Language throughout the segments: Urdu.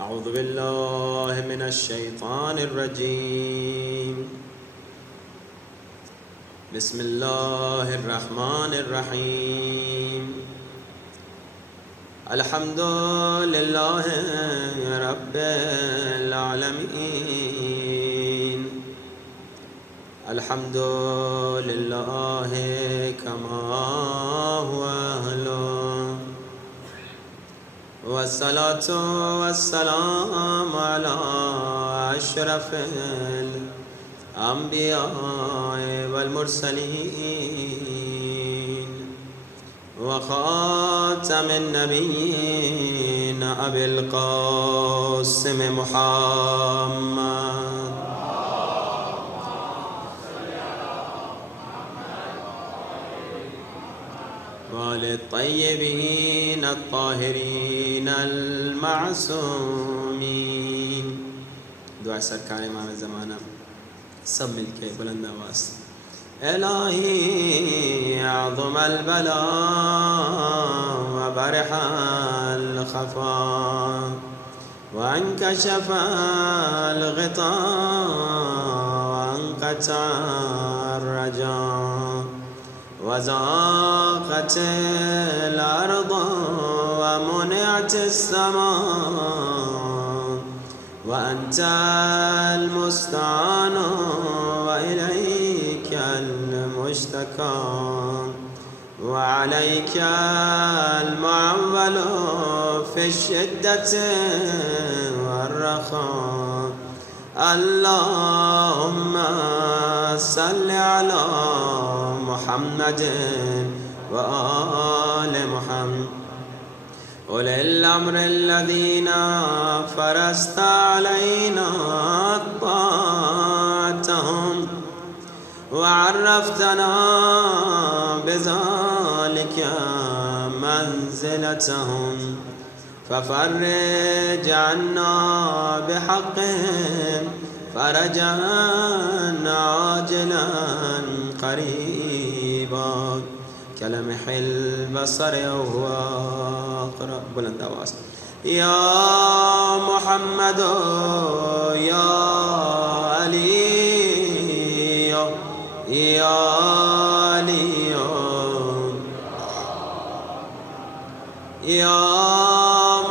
أعوذ بالله من الشيطان الرجيم. بسم الله الرحمن الرحيم. الحمد لله رب العالمين. الحمد لله كما هو أهله، والصلاة والسلام على أشرف الأنبياء والمرسلين وخاتم النبيين أبي القاسم محمد وآل الطيبين الطاهرين المعصومين. دعا سرکار امام زمانہ سب مل کے بلند آواز. الہی اعظم البلاء وبرح الخفاء وانكشف الغطاء وانقطع الرجاء وضاقت الأرض ومنعت السماء وأنت المستعان وإليك المشتكى وعليك المعول في الشدة والرخاء. اللهم صل على محمد وآل محمد أولي الأمر الذين فرضت علينا طاعتهم وعرفتنا بذلك منزلتهم، ففرج عنا بحقهم فرجا عاجلا قريبا كلمح البصر وهو أقرب. بلند آواز. يا محمد يا علي يا علي يا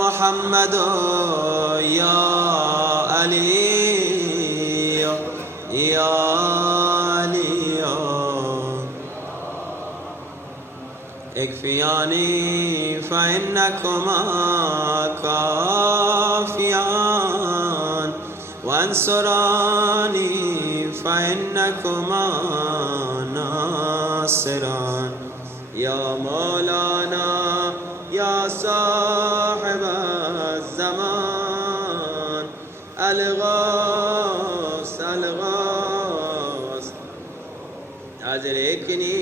محمد يا علي يا علي اكفياني فإنكما كافيان وانصراني فإنكما ناصران. يا مولانا يا صاحب الزمان الغوث الغوث أدركني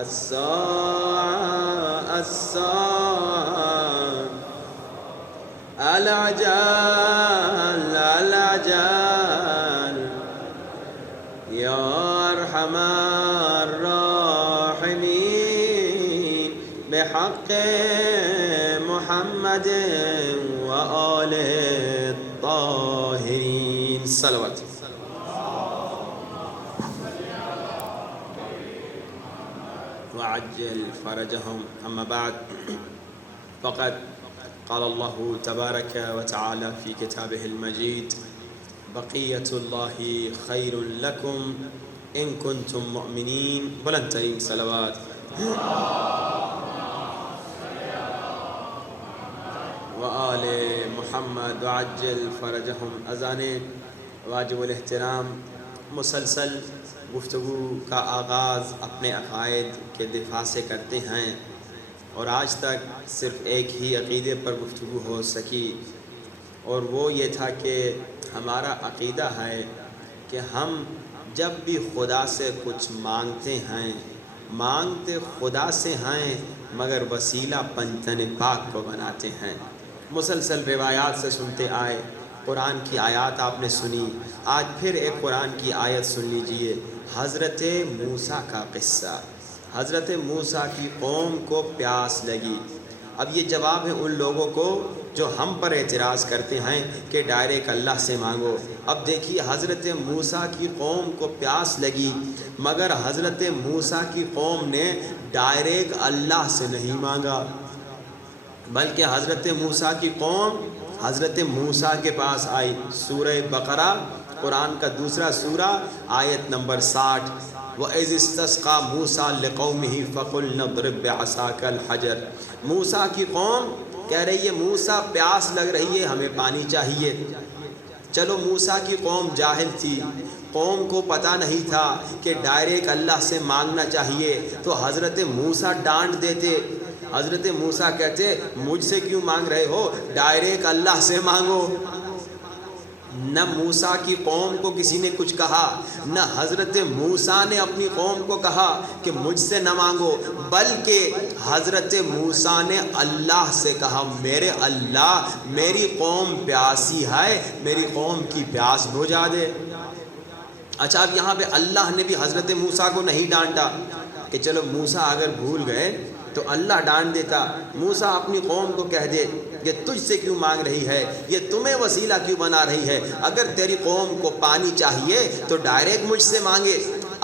الساعة الساعة العجل العجل يا أرحم الراحمين بحق محمد وآله الطاهرين. صلوات. وعجل فرجهم. أما بعد، فقد قال الله تبارك وتعالى في كتابه المجيد: بقية الله خير لكم إن كنتم مؤمنين. بلند ترین صلوات. وآل محمد وعجل فرجهم. اذان واجب الاحترام، مسلسل گفتگو کا آغاز اپنے عقائد کے دفاع سے کرتے ہیں، اور آج تک صرف ایک ہی عقیدے پر گفتگو ہو سکی، اور وہ یہ تھا کہ ہمارا عقیدہ ہے کہ ہم جب بھی خدا سے کچھ مانگتے ہیں، مانگتے خدا سے ہیں مگر وسیلہ پنجتن پاک کو بناتے ہیں. مسلسل روایات سے سنتے آئے، قرآن کی آیات آپ نے سنی، آج پھر ایک قرآن کی آیت سن لیجئے. حضرت موسیٰ کا قصہ. حضرت موسیٰ کی قوم کو پیاس لگی. اب یہ جواب ہے ان لوگوں کو جو ہم پر اعتراض کرتے ہیں کہ ڈائریکٹ اللہ سے مانگو۔ اب دیکھیے حضرت موسیٰ کی قوم کو پیاس لگی، مگر حضرت موسیٰ کی قوم نے ڈائریکٹ اللہ سے نہیں مانگا، بلکہ حضرت موسیٰ کی قوم حضرت موسیٰ کے پاس آئی۔ سورہ بقرہ قرآن کا دوسرا سورہ آیت نمبر 60، وَإِذِ اسْتَسْقَىٰ مُوسَىٰ لِقَوْمِهِ فَقُلْنَا اضْرِب بِّعَصَاكَ الْحَجَرَ۔ موسیٰ کی قوم کہہ رہی ہے موسیٰ پیاس لگ رہی ہے، ہمیں پانی چاہیے۔ چلو موسیٰ کی قوم جاہل تھی، قوم کو پتہ نہیں تھا کہ ڈائریکٹ اللہ سے مانگنا چاہیے، تو حضرت موسیٰ ڈانٹ دیتے، حضرت موسیٰ کہتے مجھ سے کیوں مانگ رہے ہو، ڈائریکٹ اللہ سے مانگو۔ نہ موسیٰ کی قوم کو کسی نے کچھ کہا، نہ حضرت موسیٰ نے اپنی قوم کو کہا کہ مجھ سے نہ مانگو، بلکہ حضرت موسیٰ نے اللہ سے کہا میرے اللہ میری قوم پیاسی ہے، میری قوم کی پیاس بجھا دے۔ اچھا اب یہاں پہ اللہ نے بھی حضرت موسیٰ کو نہیں ڈانٹا کہ چلو موسیٰ اگر بھول گئے تو اللہ ڈانٹ دیتا، موسیٰ اپنی قوم کو کہہ دے یہ تجھ سے کیوں مانگ رہی ہے، یہ تمہیں وسیلہ کیوں بنا رہی ہے، اگر تیری قوم کو پانی چاہیے تو ڈائریکٹ مجھ سے مانگے۔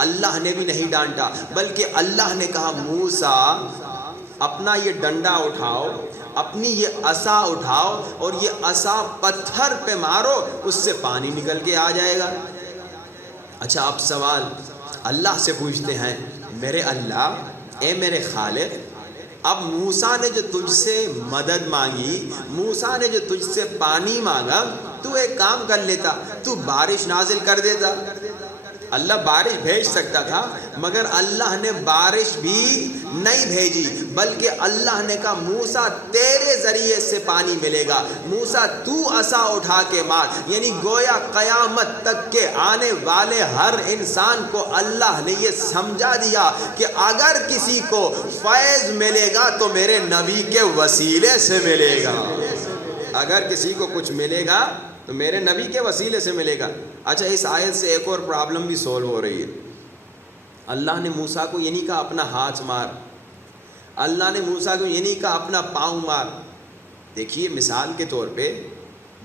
اللہ نے بھی نہیں ڈانٹا، بلکہ اللہ نے کہا موسیٰ اپنا یہ ڈنڈا اٹھاؤ، اپنی یہ عصا اٹھاؤ اور یہ عصا پتھر پہ مارو، اس سے پانی نکل کے آ جائے گا۔ اچھا اب سوال اللہ سے پوچھتے ہیں میرے اللہ اے میرے خالق، اب موسیٰ نے جو تجھ سے مدد مانگی، موسیٰ نے جو تجھ سے پانی مانگا، تو ایک کام کر لیتا، تو بارش نازل کر دیتا۔ اللہ بارش بھیج سکتا تھا، مگر اللہ نے بارش بھی نہیں بھیجی، بلکہ اللہ نے کہا موسیٰ تیرے ذریعے سے پانی ملے گا، موسیٰ تو عصا اٹھا کے مار، یعنی گویا قیامت تک کے آنے والے ہر انسان کو اللہ نے یہ سمجھا دیا کہ اگر کسی کو فیض ملے گا تو میرے نبی کے وسیلے سے ملے گا، اگر کسی کو کچھ ملے گا تو میرے نبی کے وسیلے سے ملے گا۔ اچھا اس آیت سے ایک اور پرابلم بھی سولو ہو رہی ہے۔ اللہ نے موسیٰ کو یہ نہیں کہا اپنا ہاتھ مار، اللہ نے موسیٰ کو یہ نہیں کہا اپنا پاؤں مار۔ دیکھیے مثال کے طور پہ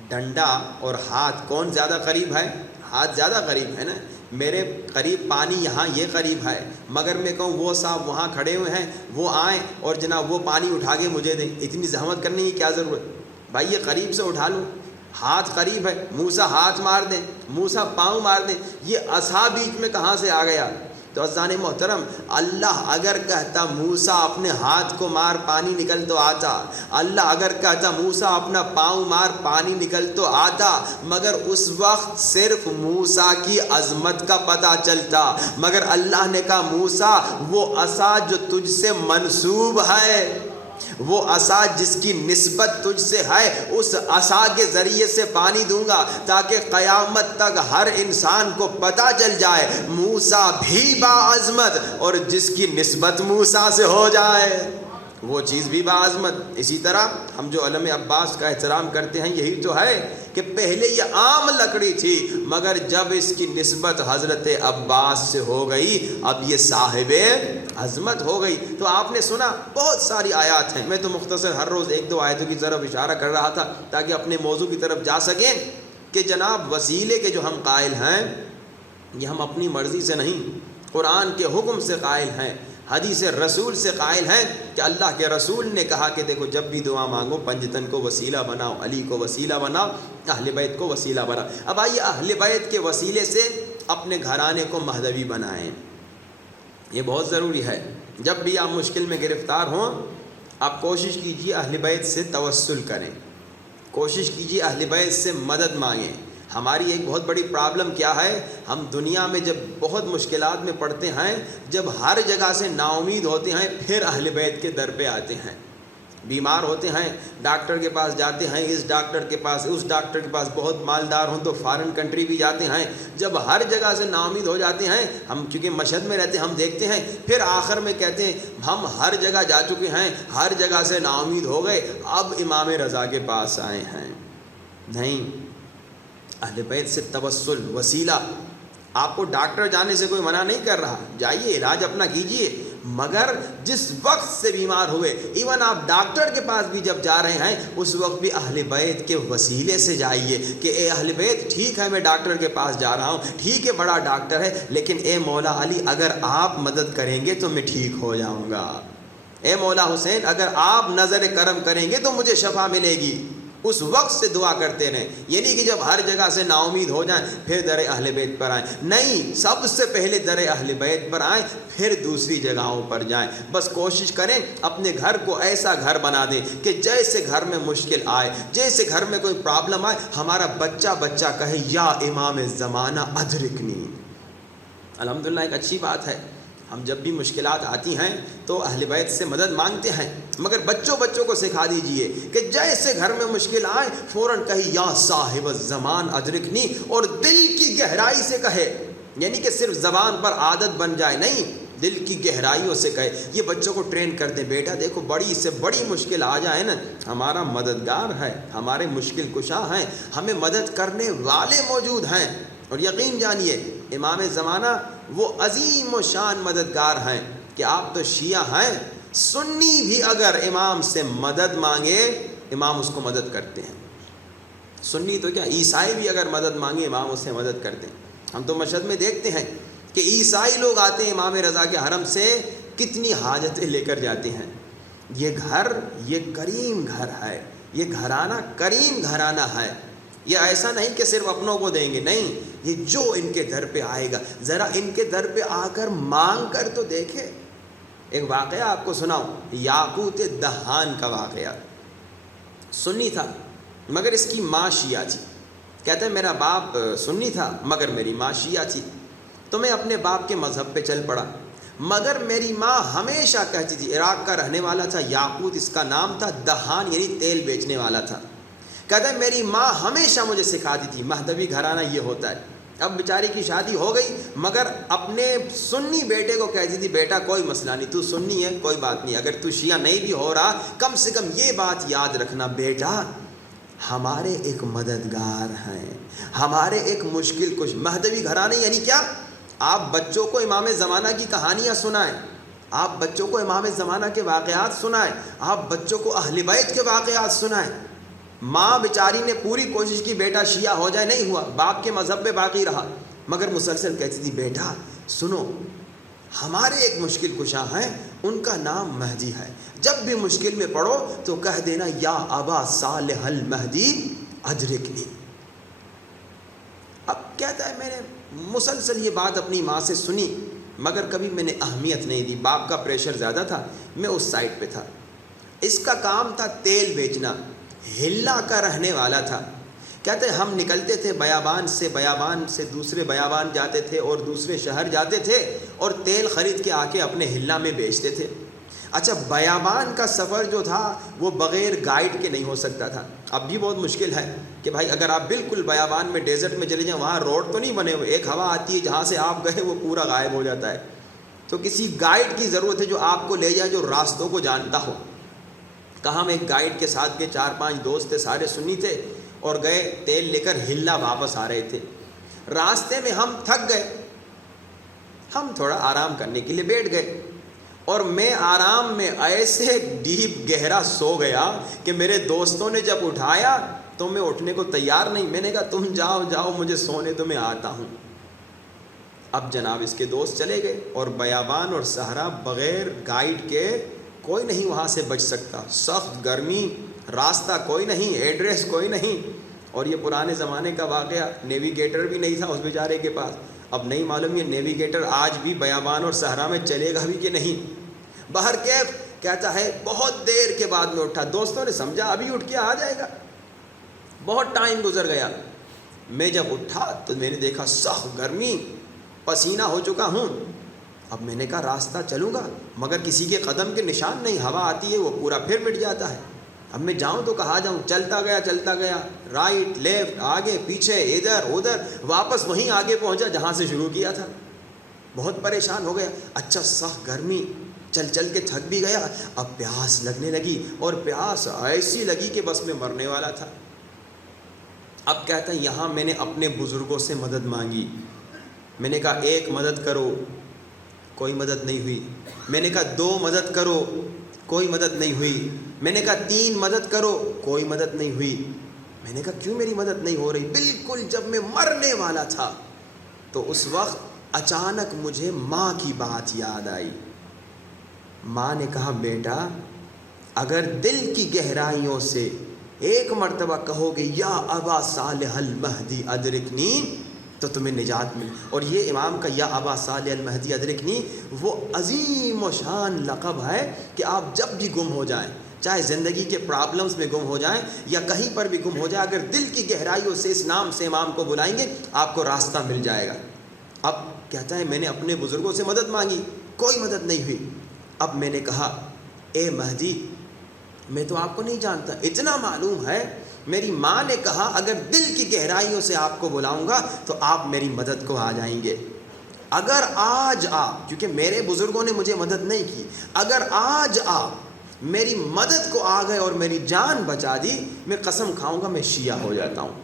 ڈنڈا اور ہاتھ کون زیادہ قریب ہے؟ ہاتھ زیادہ قریب ہے نا، میرے قریب پانی یہاں یہ قریب ہے، مگر میں کہوں وہ صاحب وہاں کھڑے ہوئے ہیں وہ آئیں اور جناب وہ پانی اٹھا کے مجھے دیں، اتنی زحمت کرنے کی کیا ضرورت؟ بھائی یہ قریب سے اٹھا لو، ہاتھ قریب ہے، موسیٰ ہاتھ مار دیں، موسیٰ پاؤں مار دیں، یہ عصا بیچ میں کہاں سے آ گیا؟ تو عزیزان محترم اللہ اگر کہتا موسیٰ اپنے ہاتھ کو مار پانی نکل تو آتا، اللہ اگر کہتا موسیٰ اپنا پاؤں مار پانی نکل تو آتا، مگر اس وقت صرف موسیٰ کی عظمت کا پتہ چلتا، مگر اللہ نے کہا موسیٰ وہ عصا جو تجھ سے منسوب ہے، وہ عصا جس کی نسبت تجھ سے ہے، اس عصا کے ذریعے سے پانی دوں گا تاکہ قیامت تک ہر انسان کو پتہ چل جائے موسیٰ بھی باعظمت، اور جس کی نسبت موسیٰ سے ہو جائے وہ چیز بھی باعظمت۔ اسی طرح ہم جو علم عباس کا احترام کرتے ہیں یہی تو ہے کہ پہلے یہ عام لکڑی تھی، مگر جب اس کی نسبت حضرت عباس سے ہو گئی اب یہ صاحب عظمت ہو گئی۔ تو آپ نے سنا بہت ساری آیات ہیں، میں تو مختصر ہر روز ایک دو آیتوں کی طرف اشارہ کر رہا تھا تاکہ اپنے موضوع کی طرف جا سکیں کہ جناب وسیلے کے جو ہم قائل ہیں یہ ہم اپنی مرضی سے نہیں، قرآن کے حکم سے قائل ہیں، حدیث رسول سے قائل ہیں کہ اللہ کے رسول نے کہا کہ دیکھو جب بھی دعا مانگو پنجتن کو وسیلہ بناؤ، علی کو وسیلہ بناؤ، اہل بیت کو وسیلہ بناؤ۔ اب آئیے اہل بیت کے وسیلے سے اپنے گھرانے کو مہدوی بنائیں، یہ بہت ضروری ہے۔ جب بھی آپ مشکل میں گرفتار ہوں آپ کوشش کیجیے اہل بیت سے توسل کریں، کوشش کیجیے اہل بیت سے مدد مانگیں۔ ہماری ایک بہت بڑی پرابلم کیا ہے، ہم دنیا میں جب بہت مشکلات میں پڑتے ہیں، جب ہر جگہ سے نا امید ہوتے ہیں پھر اہل بیت کے در پہ آتے ہیں، بیمار ہوتے ہیں ڈاکٹر کے پاس جاتے ہیں، اس ڈاکٹر کے پاس اس ڈاکٹر کے پاس، بہت مالدار ہوں تو فارن کنٹری بھی جاتے ہیں، جب ہر جگہ سے نا امید ہو جاتے ہیں، ہم چونکہ مشہد میں رہتے ہیں ہم دیکھتے ہیں، پھر آخر میں کہتے ہیں ہم ہر جگہ جا چکے ہیں، ہر جگہ سے نا امید ہو گئے، اب امام رضا کے پاس آئے ہیں۔ نہیں، اہل بیت سے توسل وسیلہ، آپ کو ڈاکٹر جانے سے کوئی منع نہیں کر رہا، جائیے علاج اپنا کیجئے، مگر جس وقت سے بیمار ہوئے، ایون آپ ڈاکٹر کے پاس بھی جب جا رہے ہیں اس وقت بھی اہل بیت کے وسیلے سے جائیے کہ اے اہل بیت ٹھیک ہے میں ڈاکٹر کے پاس جا رہا ہوں، ٹھیک ہے بڑا ڈاکٹر ہے، لیکن اے مولا علی اگر آپ مدد کریں گے تو میں ٹھیک ہو جاؤں گا، اے مولا حسین اگر آپ نظر کرم کریں گے تو مجھے شفا ملے گی۔ اس وقت سے دعا کرتے رہیں، یعنی کہ جب ہر جگہ سے نا امید ہو جائیں پھر در اہل بیت پر آئیں، نہیں، سب سے پہلے در اہل بیت پر آئیں پھر دوسری جگہوں پر جائیں۔ بس کوشش کریں اپنے گھر کو ایسا گھر بنا دیں کہ جیسے گھر میں مشکل آئے، جیسے گھر میں کوئی پرابلم آئے، ہمارا بچہ کہے یا امام زمانہ ادرکنی۔ الحمدللہ ایک اچھی بات ہے، ہم جب بھی مشکلات آتی ہیں تو اہل بیت سے مدد مانگتے ہیں، مگر بچوں کو سکھا دیجئے کہ جیسے گھر میں مشکل آئے فوراً کہے یا صاحب الزمان ادرکنی، اور دل کی گہرائی سے کہے، یعنی کہ صرف زبان پر عادت بن جائے نہیں، دل کی گہرائیوں سے کہے۔ یہ بچوں کو ٹرین کر دیں، بیٹا دیکھو بڑی سے بڑی مشکل آ جائے نا، ہمارا مددگار ہے، ہمارے مشکل کشا ہیں، ہمیں مدد کرنے والے موجود ہیں، اور یقین جانیے امام زمانہ وہ عظیم و شان مددگار ہیں کہ آپ تو شیعہ ہیں، سنی بھی اگر امام سے مدد مانگے امام اس کو مدد کرتے ہیں، سنی تو کیا عیسائی بھی اگر مدد مانگے امام اس سے مدد کرتے ہیں۔ ہم تو مشہد میں دیکھتے ہیں کہ عیسائی لوگ آتے ہیں امام رضا کے حرم سے کتنی حاجتیں لے کر جاتے ہیں۔ یہ گھر یہ کریم گھر ہے، یہ گھرانہ کریم گھرانہ ہے، یہ ایسا نہیں کہ صرف اپنوں کو دیں گے، نہیں، یہ جو ان کے در پہ آئے گا ذرا ان کے در پہ آ کر مانگ کر تو دیکھے۔ ایک واقعہ آپ کو سناؤں، یاقوت دہان کا واقعہ۔ سنی تھا مگر اس کی ماں شیعہ تھی، کہتا ہے میرا باپ سنی تھا مگر میری ماں شیعہ تھی، تو میں اپنے باپ کے مذہب پہ چل پڑا، مگر میری ماں ہمیشہ کہتی تھی، عراق کا رہنے والا تھا، یاقوت اس کا نام تھا، دہان یعنی تیل بیچنے والا تھا، کہتا ہے میری ماں ہمیشہ مجھے سکھاتی تھی مہدوی گھرانہ یہ ہوتا ہے۔ اب بیچاری کی شادی ہو گئی مگر اپنے سنی بیٹے کو کہتی تھی بیٹا کوئی مسئلہ نہیں، تو سنی ہے کوئی بات نہیں، اگر تو شیعہ نہیں بھی ہو رہا کم سے کم یہ بات یاد رکھنا بیٹا ہمارے ایک مددگار ہیں، ہمارے ایک مشکل کش مہدوی گھرانے، یعنی کیا آپ بچوں کو امام زمانہ کی کہانیاں سنائیں، آپ بچوں کو امام زمانہ کے واقعات سنائیں، آپ بچوں کو اہل بیت کے واقعات سنائیں۔ ماں بیچاری نے پوری کوشش کی بیٹا شیعہ ہو جائے، نہیں ہوا، باپ کے مذہب پہ باقی رہا، مگر مسلسل کہتی تھی بیٹا سنو ہمارے ایک مشکل کشا ہیں، ان کا نام مہدی ہے، جب بھی مشکل میں پڑو تو کہہ دینا یا ابا صالح المہدی ادرکنی۔ اب کہتا ہے میں نے مسلسل یہ بات اپنی ماں سے سنی مگر کبھی میں نے اہمیت نہیں دی، باپ کا پریشر زیادہ تھا، میں اس سائٹ پہ تھا، اس کا کام تھا تیل بیچنا، ہلا کا رہنے والا تھا، کہتے ہیں ہم نکلتے تھے بیابان سے دوسرے بیابان جاتے تھے اور دوسرے شہر جاتے تھے اور تیل خرید کے آ کے اپنے ہلا میں بیچتے تھے۔ اچھا بیابان کا سفر جو تھا وہ بغیر گائیڈ کے نہیں ہو سکتا تھا، اب بھی بہت مشکل ہے کہ بھائی اگر آپ بالکل بیابان میں ڈیزرٹ میں چلے جائیں وہاں روڈ تو نہیں بنے ہوئے، ایک ہوا آتی ہے جہاں سے آپ گئے وہ پورا غائب ہو جاتا ہے، تو کسی گائیڈ کی ضرورت ہے جو آپ کو لے جائے، جو راستوں کو جانتا ہو۔ کہاں ہم ایک گائیڈ کے ساتھ کے 4-5 دوست تھے، سارے سنی تھے، اور گئے تیل لے کر ہلا واپس آ رہے تھے، راستے میں ہم تھک گئے، ہم تھوڑا آرام کرنے کے لیے بیٹھ گئے، اور میں آرام میں ایسے ڈیپ گہرا سو گیا کہ میرے دوستوں نے جب اٹھایا تو میں اٹھنے کو تیار نہیں، میں نے کہا تم جاؤ مجھے سونے دو میں آتا ہوں۔ اب جناب اس کے دوست چلے گئے، اور بیابان اور صحرا بغیر گائیڈ کے کوئی نہیں وہاں سے بچ سکتا، سخت گرمی، راستہ کوئی نہیں، ایڈریس کوئی نہیں، اور یہ پرانے زمانے کا واقعہ، نیویگیٹر بھی نہیں تھا اس بیچارے کے پاس، اب نہیں معلوم یہ نیویگیٹر آج بھی بیابان اور صحرا میں چلے گا بھی کہ نہیں۔ باہر کیف کہتا ہے بہت دیر کے بعد میں اٹھا، دوستوں نے سمجھا ابھی اٹھ کے آ جائے گا، بہت ٹائم گزر گیا، میں جب اٹھا تو میں نے دیکھا سخت گرمی، پسینہ ہو چکا ہوں، اب میں نے کہا راستہ چلوں گا مگر کسی کے قدم کے نشان نہیں، ہوا آتی ہے وہ پورا پھر مٹ جاتا ہے، اب میں جاؤں تو کہاں جاؤں، چلتا گیا رائٹ لیفٹ آگے پیچھے ادھر ادھر، واپس وہیں آگے پہنچا جہاں سے شروع کیا تھا، بہت پریشان ہو گیا۔ اچھا سخت گرمی، چل کے تھک بھی گیا، اب پیاس لگنے لگی، اور پیاس ایسی لگی کہ بس میں مرنے والا تھا۔ اب کہتا ہے یہاں میں نے اپنے بزرگوں سے مدد مانگی، میں نے کہا ایک مدد کرو، کوئی مدد نہیں ہوئی. میں نے کہا 2 مدد کرو, کوئی مدد نہیں ہوئی. میں نے کہا 3 مدد کرو, کوئی مدد نہیں ہوئی. میں نے کہا کیوں میری مدد نہیں ہو رہی؟ بالکل جب میں مرنے والا تھا تو اس وقت اچانک مجھے ماں کی بات یاد آئی. ماں نے کہا بیٹا اگر دل کی گہرائیوں سے ایک مرتبہ کہو گے یا ابا صالح المہدی ادرکنی تو تمہیں نجات مل. اور یہ امام کا یا ابا صالح المہدی ادرکنی وہ عظیم و شان لقب ہے کہ آپ جب بھی گم ہو جائیں, چاہے زندگی کے پرابلمز میں گم ہو جائیں یا کہیں پر بھی گم ہو جائے, اگر دل کی گہرائیوں سے اس نام سے امام کو بلائیں گے آپ کو راستہ مل جائے گا. اب کہتا ہے میں نے اپنے بزرگوں سے مدد مانگی, کوئی مدد نہیں ہوئی. اب میں نے کہا اے مہدی میں تو آپ کو نہیں جانتا, اتنا معلوم ہے میری ماں نے کہا اگر دل کی گہرائیوں سے آپ کو بلاؤں گا تو آپ میری مدد کو آ جائیں گے. اگر آج آپ, کیونکہ میرے بزرگوں نے مجھے مدد نہیں کی, اگر آج آپ میری مدد کو آ گئے اور میری جان بچا دی, میں قسم کھاؤں گا میں شیعہ ہو جاتا ہوں.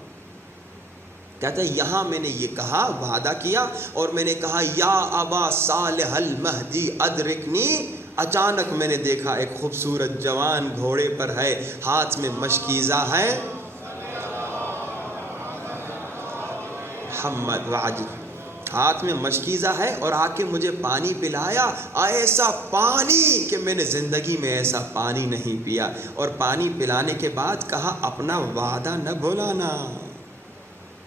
کہتا ہے یہاں میں نے یہ کہا, وعدہ کیا اور میں نے کہا یا ابا صالح المہدی ادرکنی. اچانک میں نے دیکھا ایک خوبصورت جوان گھوڑے پر ہے, ہاتھ میں مشکیزہ ہے, محمد واجد ہاتھ میں مشکیزہ ہے, اور آ کے مجھے پانی پلایا, ایسا پانی کہ میں نے زندگی میں ایسا پانی نہیں پیا. اور پانی پلانے کے بعد کہا اپنا وعدہ نہ بھلانا.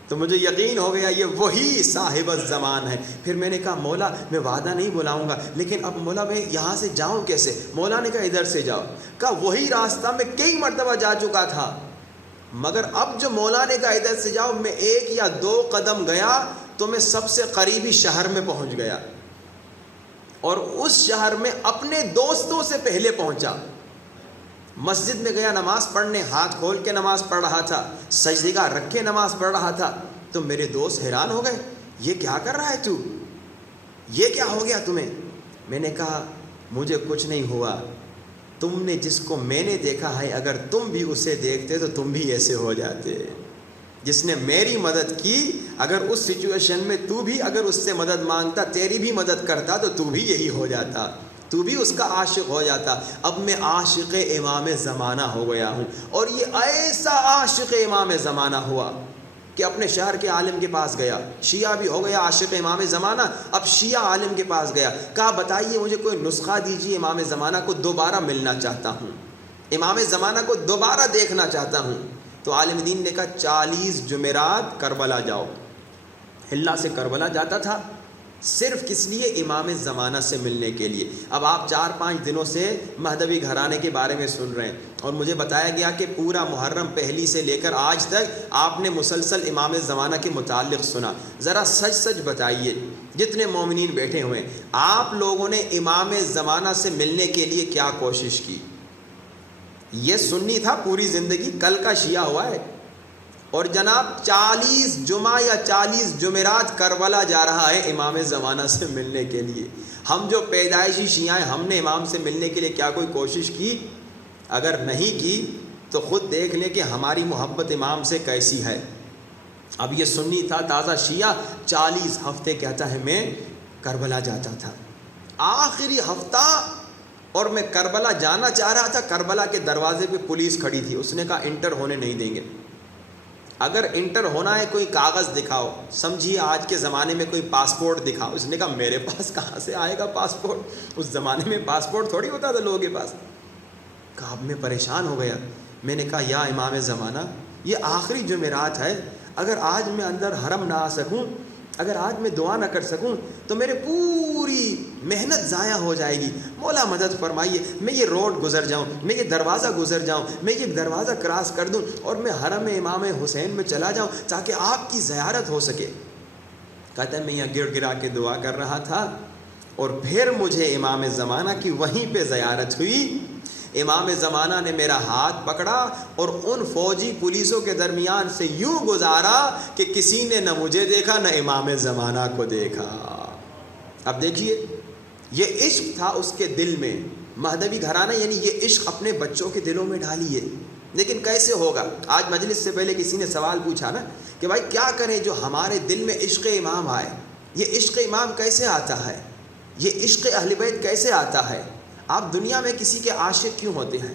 تو مجھے یقین ہو گیا یہ وہی صاحب الزمان ہے. پھر میں نے کہا مولا میں وعدہ نہیں بلاؤں گا, لیکن اب مولا میں یہاں سے جاؤں کیسے؟ مولا نے کہا ادھر سے جاؤ. کہا وہی راستہ میں کئی مرتبہ جا چکا تھا, مگر اب جو مولا نے کہا ادھر سے جاؤ, میں 1 یا 2 قدم گیا تو میں سب سے قریبی شہر میں پہنچ گیا, اور اس شہر میں اپنے دوستوں سے پہلے پہنچا. مسجد میں گیا نماز پڑھنے, ہاتھ کھول کے نماز پڑھ رہا تھا, سجدگاہ رکھ کے نماز پڑھ رہا تھا. تو میرے دوست حیران ہو گئے, یہ کیا کر رہا ہے تو, یہ کیا ہو گیا تمہیں؟ میں نے کہا مجھے کچھ نہیں ہوا, تم نے جس کو میں نے دیکھا ہے اگر تم بھی اسے دیکھتے تو تم بھی ایسے ہو جاتے. جس نے میری مدد کی اگر اس سچویشن میں تو بھی اگر اس سے مدد مانگتا, تیری بھی مدد کرتا تو تو بھی یہی ہو جاتا, تو بھی اس کا عاشق ہو جاتا. اب میں عاشق امام زمانہ ہو گیا ہوں, اور یہ ایسا عاشق امام زمانہ ہوا کہ اپنے شہر کے عالم کے پاس گیا, شیعہ بھی ہو گیا عاشق امام زمانہ, اب شیعہ عالم کے پاس گیا, کہا بتائیے مجھے کوئی نسخہ دیجیے, امام زمانہ کو دوبارہ ملنا چاہتا ہوں, امام زمانہ کو دوبارہ دیکھنا چاہتا ہوں. تو عالم دین نے کہا 40 جمعرات کربلا جاؤ. حلہ سے کربلا جاتا تھا صرف کس لیے؟ امام زمانہ سے ملنے کے لیے. اب آپ 4-5 دنوں سے مہدوی گھرانے کے بارے میں سن رہے ہیں, اور مجھے بتایا گیا کہ پورا محرم پہلی سے لے کر آج تک آپ نے مسلسل امام زمانہ کے متعلق سنا. ذرا سچ سچ بتائیے, جتنے مومنین بیٹھے ہوئے ہیں, آپ لوگوں نے امام زمانہ سے ملنے کے لیے کیا کوشش کی؟ یہ سنی تھا پوری زندگی, کل کا شیعہ ہوا ہے, اور جناب 40 جمعہ یا 40 جمعرات کربلا جا رہا ہے امام زمانہ سے ملنے کے لیے. ہم جو پیدائشی شیعہ ہیں, ہم نے امام سے ملنے کے لیے کیا کوئی کوشش کی؟ اگر نہیں کی تو خود دیکھ لیں کہ ہماری محبت امام سے کیسی ہے. اب یہ سنی تھا تازہ شیعہ, 40 ہفتے کہتا ہے میں کربلا جاتا تھا. آخری ہفتہ اور میں کربلا جانا چاہ رہا تھا, کربلا کے دروازے پہ پولیس کھڑی تھی, اس نے کہا انٹر ہونے نہیں دیں گے, اگر انٹر ہونا ہے کوئی کاغذ دکھاؤ. سمجھیے آج کے زمانے میں کوئی پاسپورٹ دکھاؤ. اس نے کہا میرے پاس کہاں سے آئے گا پاسپورٹ, اس زمانے میں پاسپورٹ تھوڑی ہوتا تھا لوگوں کے پاس. کہا اب میں پریشان ہو گیا. میں نے کہا یا امام زمانہ یہ آخری جمعرات ہے, اگر آج میں اندر حرم نہ آ سکوں, اگر آج میں دعا نہ کر سکوں تو میرے پوری محنت ضائع ہو جائے گی. مولا مدد فرمائیے, میں یہ روڈ گزر جاؤں, میں یہ دروازہ گزر جاؤں, میں یہ دروازہ کراس کر دوں اور میں حرم امام حسین میں چلا جاؤں تاکہ آپ کی زیارت ہو سکے. کہتا ہے میں یہاں گڑ گڑا کے دعا کر رہا تھا, اور پھر مجھے امام زمانہ کی وہیں پہ زیارت ہوئی. امام زمانہ نے میرا ہاتھ پکڑا اور ان فوجی پولیسوں کے درمیان سے یوں گزارا کہ کسی نے نہ مجھے دیکھا نہ امام زمانہ کو دیکھا. اب دیکھیے یہ عشق تھا اس کے دل میں, مہدوی گھرانہ یعنی یہ عشق اپنے بچوں کے دلوں میں ڈالیے. لیکن کیسے ہوگا؟ آج مجلس سے پہلے کسی نے سوال پوچھا نا کہ بھائی کیا کریں جو ہمارے دل میں عشق امام آئے, یہ عشق امام کیسے آتا ہے؟ یہ عشق اہل بیت کیسے آتا ہے؟ آپ دنیا میں کسی کے عاشق کیوں ہوتے ہیں؟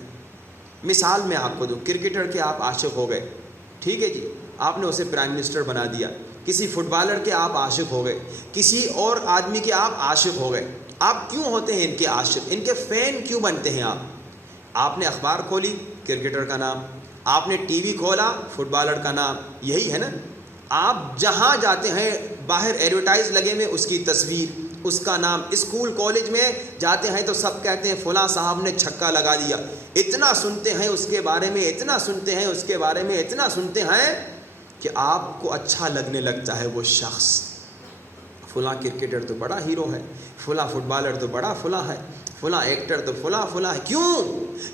مثال میں آپ کو دوں، کرکٹر کے آپ عاشق ہو گئے، ٹھیک ہے جی، آپ نے اسے پرائم منسٹر بنا دیا. کسی فٹ بالر کے آپ عاشق ہو گئے، کسی اور آدمی کے آپ عاشق ہو گئے. آپ کیوں ہوتے ہیں ان کے عاشق، ان کے فین کیوں بنتے ہیں آپ نے اخبار کھولی، کرکٹر کا نام، آپ نے ٹی وی کھولا، فٹ بالر کا نام، یہی ہے نا. آپ جہاں جاتے ہیں باہر ایڈورٹائز لگے میں اس کی تصویر، اس کا نام. اسکول کالج میں جاتے ہیں تو سب کہتے ہیں فلاں صاحب نے چھکا لگا دیا. اتنا سنتے ہیں اس کے بارے میں، اتنا سنتے ہیں اس کے بارے میں، اتنا سنتے ہیں کہ آپ کو اچھا لگنے لگتا ہے وہ شخص. فلاں کرکٹر تو بڑا ہیرو ہے، فلاں فٹ بالر تو بڑا فلاں ہے، فلاں ایکٹر تو فلاں ہے. کیوں؟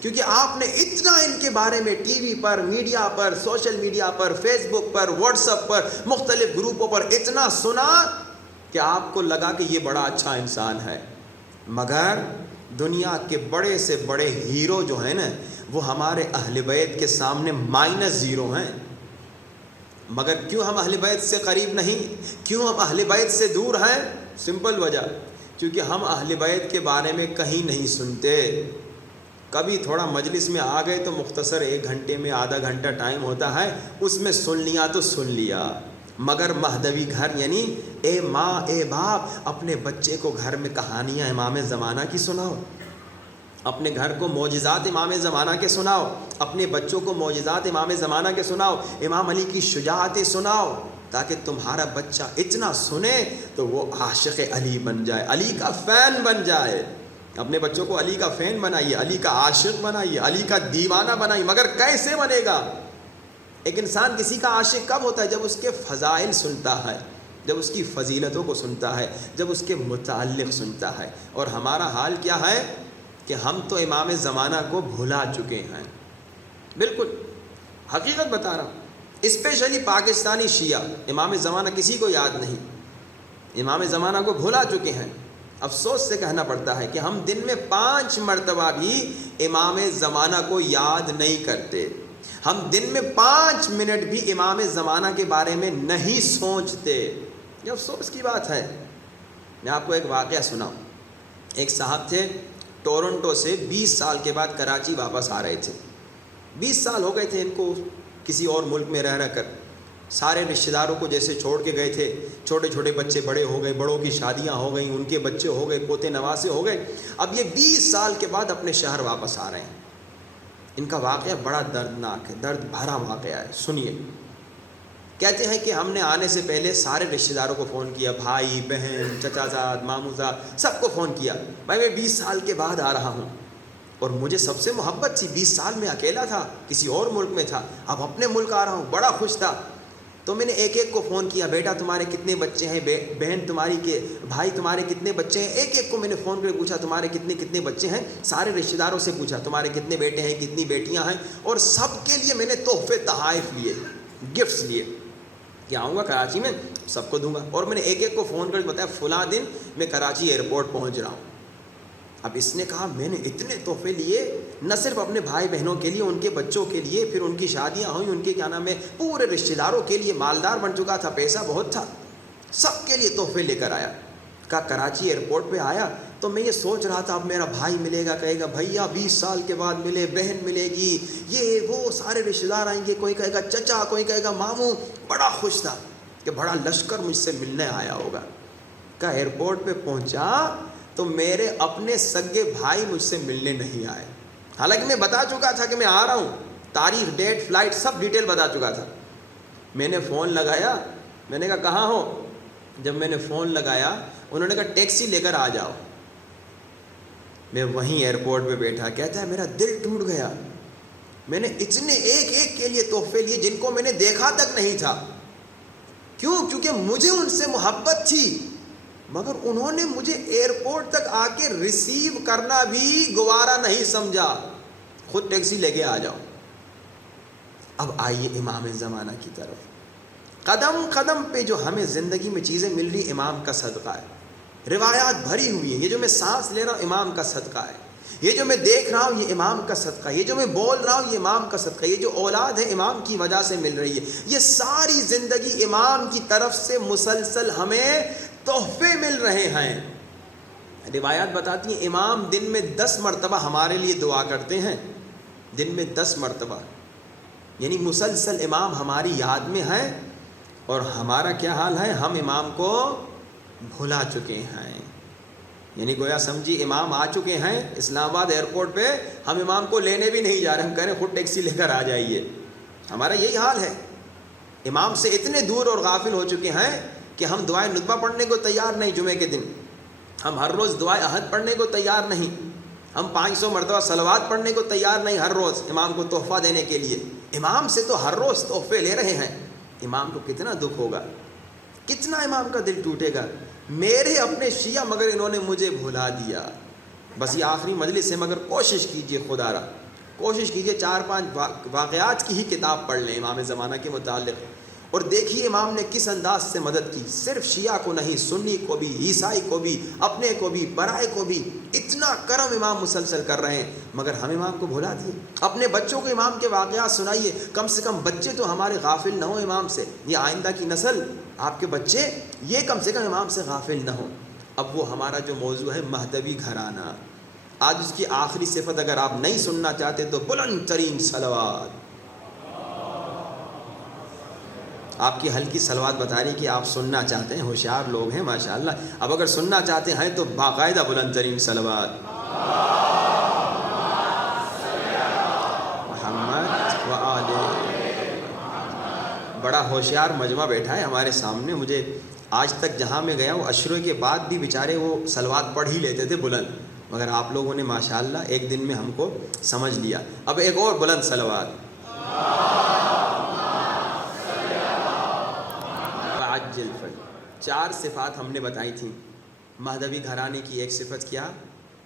کیونکہ آپ نے اتنا ان کے بارے میں ٹی وی پر، میڈیا پر، سوشل میڈیا پر، فیس بک پر، واٹس ایپ پر، مختلف گروپوں پر اتنا سنا کہ آپ کو لگا کہ یہ بڑا اچھا انسان ہے. مگر دنیا کے بڑے سے بڑے ہیرو جو ہیں نا، وہ ہمارے اہل بیت کے سامنے -0 ہیں. مگر کیوں ہم اہل بیت سے قریب نہیں؟ کیوں ہم اہل بیت سے دور ہیں؟ سمپل وجہ، کیونکہ ہم اہل بیت کے بارے میں کہیں نہیں سنتے. کبھی تھوڑا مجلس میں آ گئے تو مختصر 1 گھنٹے میں آدھا گھنٹہ ٹائم ہوتا ہے، اس میں سن لیا تو سن لیا. مگر مہدوی گھر یعنی اے ماں اے باپ، اپنے بچے کو گھر میں کہانیاں امام زمانہ کی سناؤ، اپنے گھر کو معجزات امام زمانہ کے سناؤ، اپنے بچوں کو معجزات امام زمانہ کے سناؤ، امام علی کی شجاعتیں سناؤ، تاکہ تمہارا بچہ اتنا سنے تو وہ عاشق علی بن جائے، علی کا فین بن جائے. اپنے بچوں کو علی کا فین بنائیے، علی کا عاشق بنائیے، علی کا دیوانہ بنائیے. مگر کیسے بنے گا؟ ایک انسان کسی کا عاشق کب ہوتا ہے؟ جب اس کے فضائل سنتا ہے، جب اس کی فضیلتوں کو سنتا ہے، جب اس کے متعلق سنتا ہے. اور ہمارا حال کیا ہے کہ ہم تو امام زمانہ کو بھلا چکے ہیں. بالکل حقیقت بتا رہا ہوں. اسپیشلی پاکستانی شیعہ امام زمانہ کسی کو یاد نہیں، امام زمانہ کو بھلا چکے ہیں. افسوس سے کہنا پڑتا ہے کہ ہم دن میں 5 مرتبہ بھی امام زمانہ کو یاد نہیں کرتے. ہم دن میں 5 منٹ بھی امام زمانہ کے بارے میں نہیں سوچتے. یہ افسوس کی بات ہے. میں آپ کو ایک واقعہ سناؤں. ایک صاحب تھے ٹورنٹو سے 20 سال کے بعد کراچی واپس آ رہے تھے. 20 سال ہو گئے تھے ان کو کسی اور ملک میں رہ کر. سارے رشتہ داروں کو جیسے چھوڑ کے گئے تھے، چھوٹے چھوٹے بچے بڑے ہو گئے، بڑوں کی شادیاں ہو گئیں، ان کے بچے ہو گئے، پوتے نواسے ہو گئے. اب یہ 20 سال کے بعد اپنے شہر واپس آ رہے ہیں. ان کا واقعہ بڑا دردناک ہے، درد بھرا واقعہ ہے. سنیے. کہتے ہیں کہ ہم نے آنے سے پہلے سارے رشتہ داروں کو فون کیا، بھائی بہن چچا زاد ماموں زاد سب کو فون کیا، بھائی میں 20 سال کے بعد آ رہا ہوں. اور مجھے سب سے محبت تھی. 20 سال میں اکیلا تھا، کسی اور ملک میں تھا، اب اپنے ملک آ رہا ہوں، بڑا خوش تھا. تو میں نے ایک ایک کو فون کیا، بیٹا تمہارے کتنے بچے ہیں، بہن تمہاری کے بھائی تمہارے کتنے بچے ہیں. ایک ایک کو میں نے فون کر کے پوچھا تمہارے کتنے بچے ہیں. سارے رشتہ داروں سے پوچھا تمہارے کتنے بیٹے ہیں، کتنی بیٹیاں ہیں. اور سب کے لیے میں نے تحفے تحائف لیے، گفٹس لیے کہ آؤں گا کراچی میں سب کو دوں گا. اور میں نے ایک ایک کو فون کر کے بتایا فلاں دن میں کراچی ایئرپورٹ پہنچ رہا ہوں. اب اس نے کہا میں نے اتنے تحفے لیے، نہ صرف اپنے بھائی بہنوں کے لیے، ان کے بچوں کے لیے، پھر ان کی شادیاں ہوئیں، ان کے کیا نام ہے پورے رشتہ داروں کے لیے. مالدار بن چکا تھا، پیسہ بہت تھا، سب کے لیے تحفے لے کر آیا. کہا کراچی ایئرپورٹ پہ آیا تو میں یہ سوچ رہا تھا اب میرا بھائی ملے گا، کہے گا بھیا 20 سال کے بعد ملے، بہن ملے گی، یہ وہ سارے رشتہ دار آئیں گے، کوئی کہے گا چچا، کوئی کہے گا ماموں. بڑا خوش تھا کہ بڑا لشکر مجھ سے ملنے آیا ہوگا. کہا ایئرپورٹ پہ پہنچا تو میرے اپنے سگے بھائی مجھ سے ملنے نہیں آئے. حالانکہ میں بتا چکا تھا کہ میں آ رہا ہوں، تاریخ، ڈیٹ، فلائٹ سب ڈیٹیل بتا چکا تھا. میں نے فون لگایا، میں نے کہا کہاں ہو؟ جب میں نے فون لگایا انہوں نے کہا ٹیکسی لے کر آ جاؤ. میں وہیں ایئرپورٹ پہ بیٹھا. کہتا ہے میرا دل ٹوٹ گیا. میں نے اتنے ایک ایک کے لیے تحفے لیے جن کو میں نے دیکھا تک نہیں تھا. کیوں؟ کیونکہ مجھے ان سے محبت تھی. مگر انہوں نے مجھے ایئرپورٹ تک آ کے ریسیو کرنا بھی گوارا نہیں سمجھا. خود ٹیکسی لے کے آ جاؤ. اب آئیے امام زمانہ کی طرف. قدم قدم پہ جو ہمیں زندگی میں چیزیں مل رہی امام کا صدقہ ہے. روایات بھری ہوئی ہیں. یہ جو میں سانس لے رہا ہوں امام کا صدقہ ہے. یہ جو میں دیکھ رہا ہوں یہ امام کا صدقہ ہے. یہ جو میں بول رہا ہوں یہ امام کا صدقہ ہے. یہ جو اولاد ہے امام کی وجہ سے مل رہی ہے. یہ ساری زندگی امام کی طرف سے مسلسل ہمیں تحفے مل رہے ہیں. روایات بتاتی ہیں امام دن میں 10 مرتبہ ہمارے لیے دعا کرتے ہیں، دن میں 10 مرتبہ، یعنی مسلسل امام ہماری یاد میں ہے، اور ہمارا کیا حال ہے؟ ہم امام کو بھلا چکے ہیں، یعنی گویا سمجھی امام آ چکے ہیں اسلام آباد ایئرپورٹ پہ، ہم امام کو لینے بھی نہیں جا رہے، ہم کہہ رہے ہیں خود ٹیکسی لے کر آ جائیے. ہمارا یہی حال ہے، امام سے اتنے دور اور غافل ہو چکے ہیں کہ ہم دعائے ندبہ پڑھنے کو تیار نہیں جمعے کے دن، ہم ہر روز دعائے احد پڑھنے کو تیار نہیں، ہم 500 مرتبہ صلوات پڑھنے کو تیار نہیں ہر روز امام کو تحفہ دینے کے لیے. امام سے تو ہر روز تحفے لے رہے ہیں. امام کو کتنا دکھ ہوگا، کتنا امام کا دل ٹوٹے گا، میرے اپنے شیعہ مگر انہوں نے مجھے بھلا دیا. بس یہ آخری مجلس ہے، مگر کوشش کیجئے، خدا را کوشش کیجئے 4-5 واقعات کی ہی کتاب پڑھ لیں امام زمانہ کے متعلق، اور دیکھیے امام نے کس انداز سے مدد کی، صرف شیعہ کو نہیں، سنی کو بھی، عیسائی کو بھی، اپنے کو بھی، برائے کو بھی. اتنا کرم امام مسلسل کر رہے ہیں، مگر ہم امام کو بھلا دیے. اپنے بچوں کو امام کے واقعات سنائیے، کم سے کم بچے تو ہمارے غافل نہ ہوں امام سے. یہ آئندہ کی نسل، آپ کے بچے یہ کم سے کم امام سے غافل نہ ہوں. اب وہ ہمارا جو موضوع ہے مہدوی گھرانہ، آج اس کی آخری صفت اگر آپ نہیں سننا چاہتے تو بلند ترین صلوات. آپ کی ہلکی صلوات بتا رہی کہ آپ سننا چاہتے ہیں، ہوشیار لوگ ہیں ماشاءاللہ. اب اگر سننا چاہتے ہیں تو باقاعدہ بلند ترین صلوات. محمد و آل. بڑا ہوشیار مجمع بیٹھا ہے ہمارے سامنے. مجھے آج تک جہاں میں گیا وہ عشروں کے بعد بھی بیچارے وہ صلوات پڑھ ہی لیتے تھے بلند، مگر آپ لوگوں نے ماشاءاللہ ایک دن میں ہم کو سمجھ لیا. اب ایک اور بلند صلوات. عجل فل. 4 صفات ہم نے بتائی تھیں. مہدوی گھرانے کی ایک صفت کیا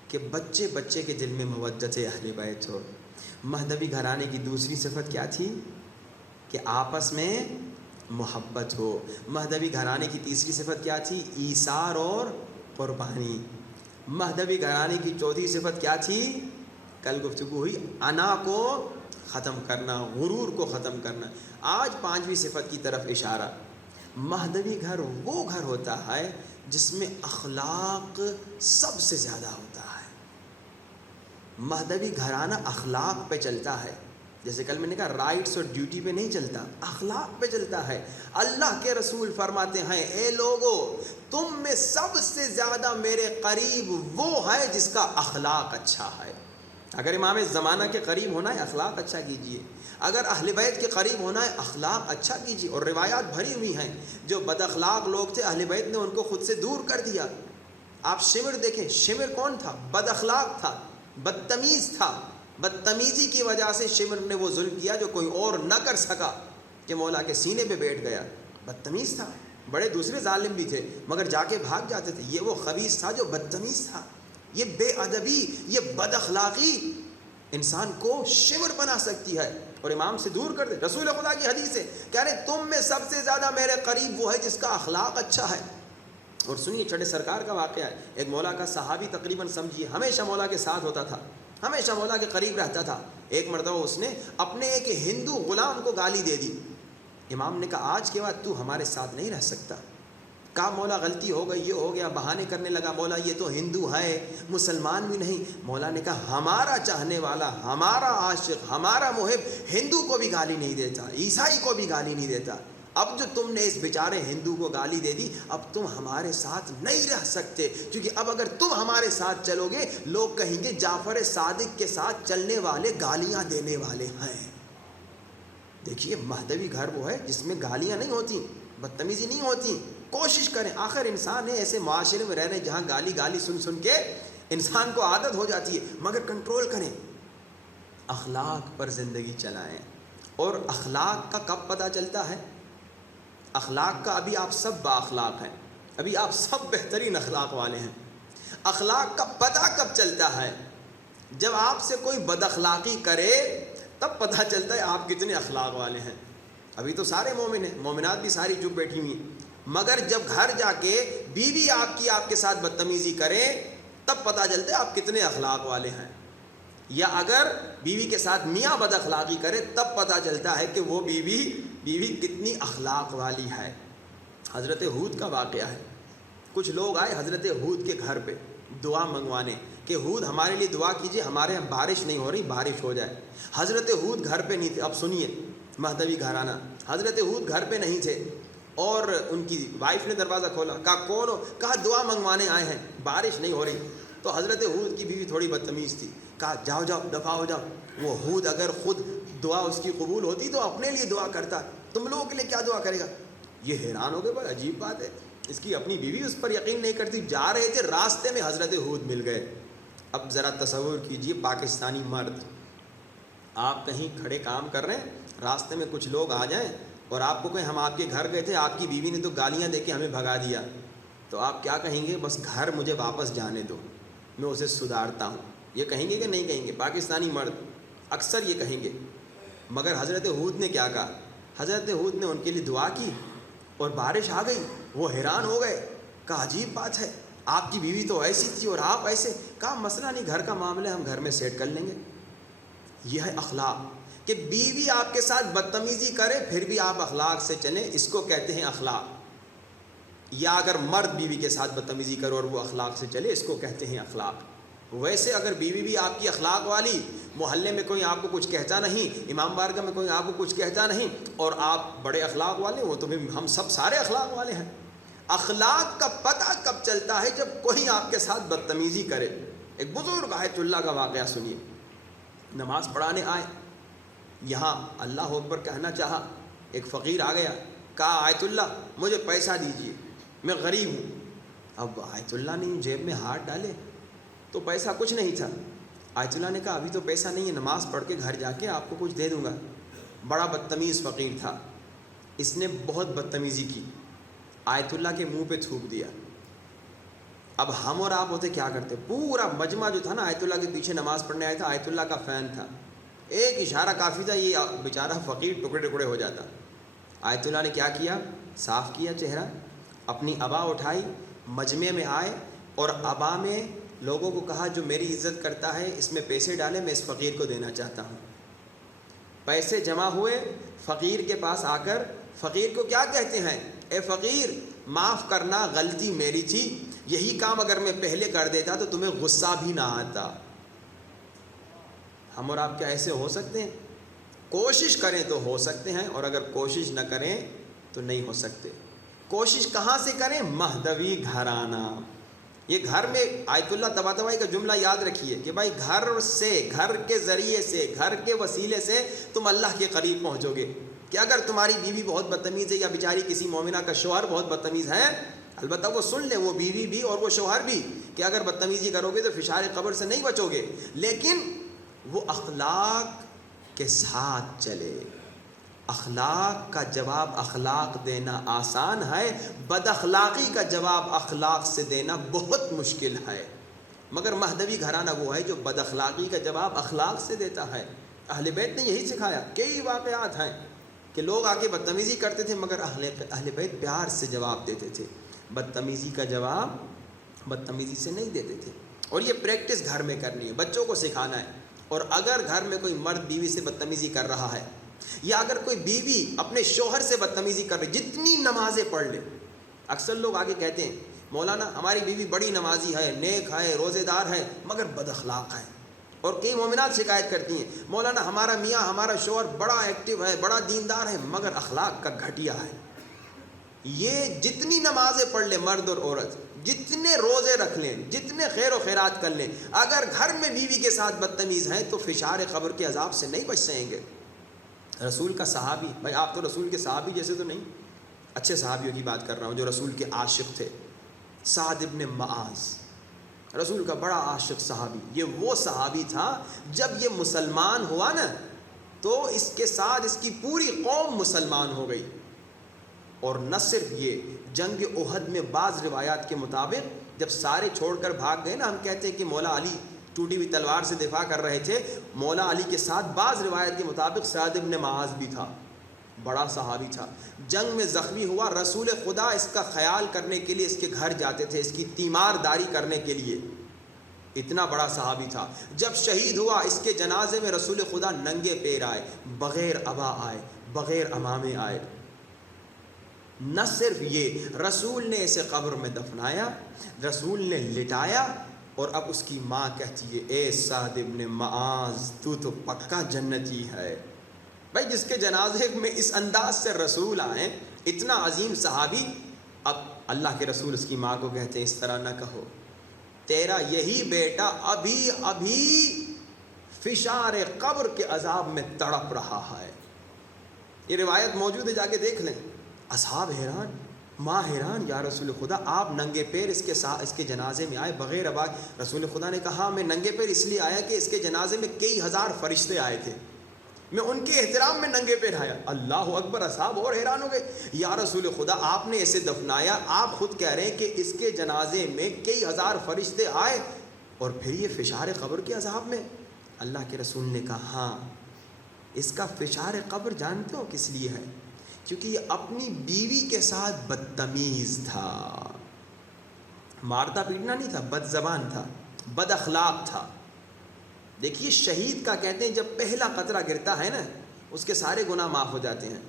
کہ بچے بچے کے دل میں مودت اہل بیت ہو. مہدوی گھرانے کی دوسری صفت کیا تھی کہ آپس میں محبت ہو. مہدوی گھرانے کی تیسری صفت کیا تھی؟ ایثار اور قربانی. مہدوی گھرانے کی چوتھی صفت کیا تھی؟ کل گفتگو ہوئی، انا کو ختم کرنا، غرور کو ختم کرنا. آج 5ویں صفت کی طرف اشارہ. مہدوی گھر وہ گھر ہوتا ہے جس میں اخلاق سب سے زیادہ ہوتا ہے. مہدوی گھرانہ اخلاق پہ چلتا ہے. جیسے کل میں نے کہا رائٹس اور ڈیوٹی پہ نہیں چلتا، اخلاق پہ چلتا ہے. اللہ کے رسول فرماتے ہیں اے لوگو تم میں سب سے زیادہ میرے قریب وہ ہے جس کا اخلاق اچھا ہے. اگر امام زمانہ کے قریب ہونا ہے اخلاق اچھا کیجئے، اگر اہل بیت کے قریب ہونا ہے اخلاق اچھا کیجیے. اور روایات بھری ہوئی ہیں، جو بد اخلاق لوگ تھے اہل بیت نے ان کو خود سے دور کر دیا. آپ شمر دیکھیں، شمر کون تھا؟ بد اخلاق تھا، بدتمیز تھا. بدتمیزی کی وجہ سے شمر نے وہ ظلم کیا جو کوئی اور نہ کر سکا، کہ مولا کے سینے پہ بیٹھ گیا. بدتمیز تھا. بڑے دوسرے ظالم بھی تھے مگر جا کے بھاگ جاتے تھے. یہ وہ خبیث تھا جو بدتمیز تھا. یہ بے ادبی، یہ بد اخلاقی انسان کو شمر بنا سکتی ہے اور امام سے دور کر دے. رسول خدا کی حدیث ہے، کہہ رہے تم میں سب سے زیادہ میرے قریب وہ ہے جس کا اخلاق اچھا ہے. اور سنیے چھٹے سرکار کا واقعہ ہے. ایک مولا کا صحابی تقریباً سمجھیے ہمیشہ مولا کے ساتھ ہوتا تھا، ہمیشہ مولا کے قریب رہتا تھا. ایک مرتبہ اس نے اپنے ایک ہندو غلام کو گالی دے دی. امام نے کہا آج کے بعد تو ہمارے ساتھ نہیں رہ سکتا. کہا مولا غلطی ہو گئی، یہ ہو گیا، بہانے کرنے لگا. مولا یہ تو ہندو ہے، مسلمان بھی نہیں. مولا نے کہا ہمارا چاہنے والا، ہمارا عاشق، ہمارا محب ہندو کو بھی گالی نہیں دیتا، عیسائی کو بھی گالی نہیں دیتا. اب جو تم نے اس بیچارے ہندو کو گالی دے دی، اب تم ہمارے ساتھ نہیں رہ سکتے، کیونکہ اب اگر تم ہمارے ساتھ چلو گے لوگ کہیں گے جعفر صادق کے ساتھ چلنے والے گالیاں دینے والے ہیں. دیکھیے مہدوی گھر وہ ہے جس میں گالیاں نہیں ہوتی، بدتمیزی نہیں ہوتی. کوشش کریں، آخر انسان ہے ایسے معاشرے میں رہ رہے جہاں گالی سن سن کے انسان کو عادت ہو جاتی ہے، مگر کنٹرول کریں، اخلاق پر زندگی چلائیں. اور اخلاق کا کب پتہ چلتا ہے؟ اخلاق کا ابھی آپ سب با اخلاق ہیں، ابھی آپ سب بہترین اخلاق والے ہیں. اخلاق کا پتہ کب چلتا ہے؟ جب آپ سے کوئی بد اخلاقی کرے تب پتہ چلتا ہے آپ کتنے اخلاق والے ہیں. ابھی تو سارے مومن ہیں، مومنات بھی ساری چپ بیٹھی ہوئی ہیں، مگر جب گھر جا کے بیوی آپ کے ساتھ بدتمیزی کرے تب پتہ چلتا ہے آپ کتنے اخلاق والے ہیں. یا اگر بیوی کے ساتھ میاں بد اخلاقی کرے تب پتہ چلتا ہے کہ وہ بیوی کتنی اخلاق والی ہے. حضرت ہود کا واقعہ ہے. کچھ لوگ آئے حضرت ہود کے گھر پہ، دعا منگوانے کہ ہود ہمارے لیے دعا کیجیے، ہمارے یہاں بارش نہیں ہو رہی، بارش ہو جائے۔ حضرت ہود گھر پہ نہیں تھے۔ اب سنیے مہدوی گھرانہ، حضرت ہود گھر پہ نہیں تھے اور ان کی وائف نے دروازہ کھولا، کہا کون ہو؟ کہا دعا منگوانے آئے ہیں، بارش نہیں ہو رہی۔ تو حضرت ہود کی بیوی تھوڑی بدتمیز تھی، کہا جاؤ جاؤ دفع ہو جاؤ۔ وہ ہود اگر خود دعا اس کی قبول ہوتی تو اپنے لیے دعا کرتا، تم لوگوں کے لیے کیا دعا کرے گا؟ یہ حیران ہو گئے، بڑا عجیب بات ہے، اس کی اپنی بیوی اس پر یقین نہیں کرتی۔ جا رہے تھے، راستے میں حضرت ہود مل گئے۔ اب ذرا تصور کیجئے، پاکستانی مرد، آپ کہیں کھڑے کام کر رہے ہیں، راستے میں کچھ لوگ آ جائیں اور آپ کو کہیں ہم آپ کے گھر گئے تھے، آپ کی بیوی نے تو گالیاں دے کے ہمیں بھگا دیا، تو آپ کیا کہیں گے؟ بس گھر مجھے واپس جانے دو، میں اسے سدھارتا ہوں، یہ کہیں گے کہ نہیں کہیں گے؟ پاکستانی مرد اکثر یہ کہیں گے۔ مگر حضرت ہود نے کیا کہا؟ حضرت ہود نے ان کے لیے دعا کی اور بارش آ گئی۔ وہ حیران ہو گئے، کہا عجیب بات ہے، آپ کی بیوی تو ایسی تھی اور آپ ایسے۔ کہا مسئلہ نہیں، گھر کا معاملہ ہم گھر میں سیٹ کر لیں گے۔ یہ ہے اخلاق، کہ بیوی آپ کے ساتھ بدتمیزی کرے پھر بھی آپ اخلاق سے چلیں، اس کو کہتے ہیں اخلاق۔ یا اگر مرد بیوی کے ساتھ بدتمیزی کرے اور وہ اخلاق سے چلے، اس کو کہتے ہیں اخلاق۔ ویسے اگر بیوی بھی آپ کی اخلاق والی، محلے میں کوئی آپ کو کچھ کہتا نہیں، امام بارگاہ میں کوئی آپ کو کچھ کہتا نہیں، اور آپ بڑے اخلاق والے، وہ تو ہم سب سارے اخلاق والے ہیں۔ اخلاق کا پتہ کب چلتا ہے؟ جب کوئی آپ کے ساتھ بدتمیزی کرے۔ ایک بزرگ آیت اللہ کا واقعہ سنیے، نماز پڑھانے آئے، یہاں اللہ اکبر کہنا چاہا، ایک فقیر آ گیا، کہا آیت اللہ مجھے پیسہ دیجیے، میں غریب ہوں۔ اب آیت اللہ نے جیب میں ہاتھ ڈالے تو پیسہ کچھ نہیں تھا۔ آیت اللہ نے کہا ابھی تو پیسہ نہیں ہے، نماز پڑھ کے گھر جا کے آپ کو کچھ دے دوں گا۔ بڑا بدتمیز فقیر تھا، اس نے بہت بدتمیزی کی، آیت اللہ کے منہ پہ تھوک دیا۔ اب ہم اور آپ ہوتے کیا کرتے؟ پورا مجمع جو تھا نا آیت اللہ کے پیچھے نماز پڑھنے آیا تھا، آیت اللہ کا فین تھا، ایک اشارہ کافی تھا، یہ بیچارہ فقیر ٹکڑے ٹکڑے ہو جاتا۔ آیت اللہ نے کیا کیا؟ صاف کیا چہرہ، اپنی عبا اٹھائی، مجمع میں آئے اور عبا میں لوگوں کو کہا جو میری عزت کرتا ہے اس میں پیسے ڈالے، میں اس فقیر کو دینا چاہتا ہوں۔ پیسے جمع ہوئے، فقیر کے پاس آ کر فقیر کو کیا کہتے ہیں؟ اے فقیر معاف کرنا، غلطی میری تھی، یہی کام اگر میں پہلے کر دیتا تو تمہیں غصہ بھی نہ آتا۔ ہم اور آپ کیا ایسے ہو سکتے ہیں؟ کوشش کریں تو ہو سکتے ہیں، اور اگر کوشش نہ کریں تو نہیں ہو سکتے۔ کوشش کہاں سے کریں؟ مہدوی گھرانہ۔ یہ گھر میں آیت اللہ طباطبائی کا جملہ یاد رکھیے کہ بھائی گھر سے، گھر کے ذریعے سے، گھر کے وسیلے سے تم اللہ کے قریب پہنچو گے۔ کہ اگر تمہاری بیوی بہت بدتمیز ہے، یا بیچاری کسی مومنہ کا شوہر بہت بدتمیز ہے، البتہ وہ سن لے، وہ بیوی بھی اور وہ شوہر بھی، کہ اگر بدتمیزی کرو گے تو فشار قبر سے نہیں بچو گے، لیکن وہ اخلاق کے ساتھ چلے۔ اخلاق کا جواب اخلاق دینا آسان ہے، بد اخلاقی کا جواب اخلاق سے دینا بہت مشکل ہے۔ مگر مہدوی گھرانہ وہ ہے جو بد اخلاقی کا جواب اخلاق سے دیتا ہے۔ اہل بیت نے یہی سکھایا۔ کئی واقعات ہیں کہ لوگ آ کے بدتمیزی کرتے تھے، مگر اہل بیت پیار سے جواب دیتے تھے، بدتمیزی کا جواب بدتمیزی سے نہیں دیتے تھے۔ اور یہ پریکٹس گھر میں کرنی ہے، بچوں کو سکھانا ہے۔ اور اگر گھر میں کوئی مرد بیوی سے بدتمیزی کر رہا ہے، یا اگر کوئی بیوی اپنے شوہر سے بدتمیزی کر رہی، جتنی نمازیں پڑھ لے، اکثر لوگ آگے کہتے ہیں مولانا ہماری بیوی بڑی نمازی ہے، نیک ہے، روزے دار ہے، مگر بد اخلاق ہے۔ اور کئی مومنات شکایت کرتی ہیں مولانا ہمارا میاں، ہمارا شوہر بڑا ایکٹیو ہے، بڑا دیندار ہے، مگر اخلاق کا گھٹیا ہے۔ یہ جتنی نمازیں پڑھ لیں مرد اور عورت، جتنے روزے رکھ لیں، جتنے خیر و خیرات کر لیں، اگر گھر میں بیوی کے ساتھ بدتمیز ہیں تو فشار قبر کے عذاب سے نہیں بچ سکیں گے۔ رسول کا صحابی، بھائی آپ تو رسول کے صحابی جیسے تو نہیں، اچھے صحابیوں کی بات کر رہا ہوں جو رسول کے عاشق تھے، سعد ابن معاذ، رسول کا بڑا عاشق صحابی۔ یہ وہ صحابی تھا جب یہ مسلمان ہوا نا تو اس کے ساتھ اس کی پوری قوم مسلمان ہو گئی۔ اور نہ صرف یہ، جنگ احد میں بعض روایات کے مطابق جب سارے چھوڑ کر بھاگ گئے نا، ہم کہتے ہیں کہ مولا علی ٹوٹی ہوئی تلوار سے دفاع کر رہے تھے، مولا علی کے ساتھ بعض روایت کے مطابق سعد ابن معاذ بھی تھا، بڑا صحابی تھا۔ جنگ میں زخمی ہوا، رسول خدا اس کا خیال کرنے کے لیے اس کے گھر جاتے تھے، اس کی تیمار داری کرنے کے لیے، اتنا بڑا صحابی تھا۔ جب شہید ہوا اس کے جنازے میں رسول خدا ننگے پیر آئے، بغیر عبا آئے، بغیر امامے آئے۔ نہ صرف یہ، رسول نے اسے قبر میں دفنایا، رسول نے لٹایا، اور اب اس کی ماں کہتی ہے اے سعد ابن معاذ تو پکا جنتی ہے۔ بھائی جس کے جنازے میں اس انداز سے رسول آئیں، اتنا عظیم صحابی، اب اللہ کے رسول اس کی ماں کو کہتے ہیں اس طرح نہ کہو، تیرا یہی بیٹا ابھی ابھی فشار قبر کے عذاب میں تڑپ رہا ہے۔ یہ روایت موجود ہے، جا کے دیکھ لیں۔ اصحاب حیران، ماں حیران، یا رسول خدا آپ ننگے پیر اس کے جنازے میں آئے بغیر آواز؟ رسول خدا نے کہا میں ننگے پیر اس لیے آیا کہ اس کے جنازے میں کئی ہزار فرشتے آئے تھے، میں ان کے احترام میں ننگے پیر آیا۔ اللہ اکبر! اصحاب اور حیران ہو گئے، یا رسول خدا آپ نے اسے دفنایا، آپ خود کہہ رہے ہیں کہ اس کے جنازے میں کئی ہزار فرشتے آئے اور پھر یہ فشار قبر کے عذاب میں؟ اللہ کے رسول نے کہا ہاں، اس کا فشار قبر جانتے ہو کس لیے ہے؟ کیونکہ یہ اپنی بیوی کے ساتھ بدتمیز تھا، مارتا پیٹنا نہیں تھا، بد زبان تھا، بد اخلاق تھا۔ دیکھیے شہید کا کہتے ہیں جب پہلا قطرہ گرتا ہے نا اس کے سارے گناہ معاف ہو جاتے ہیں،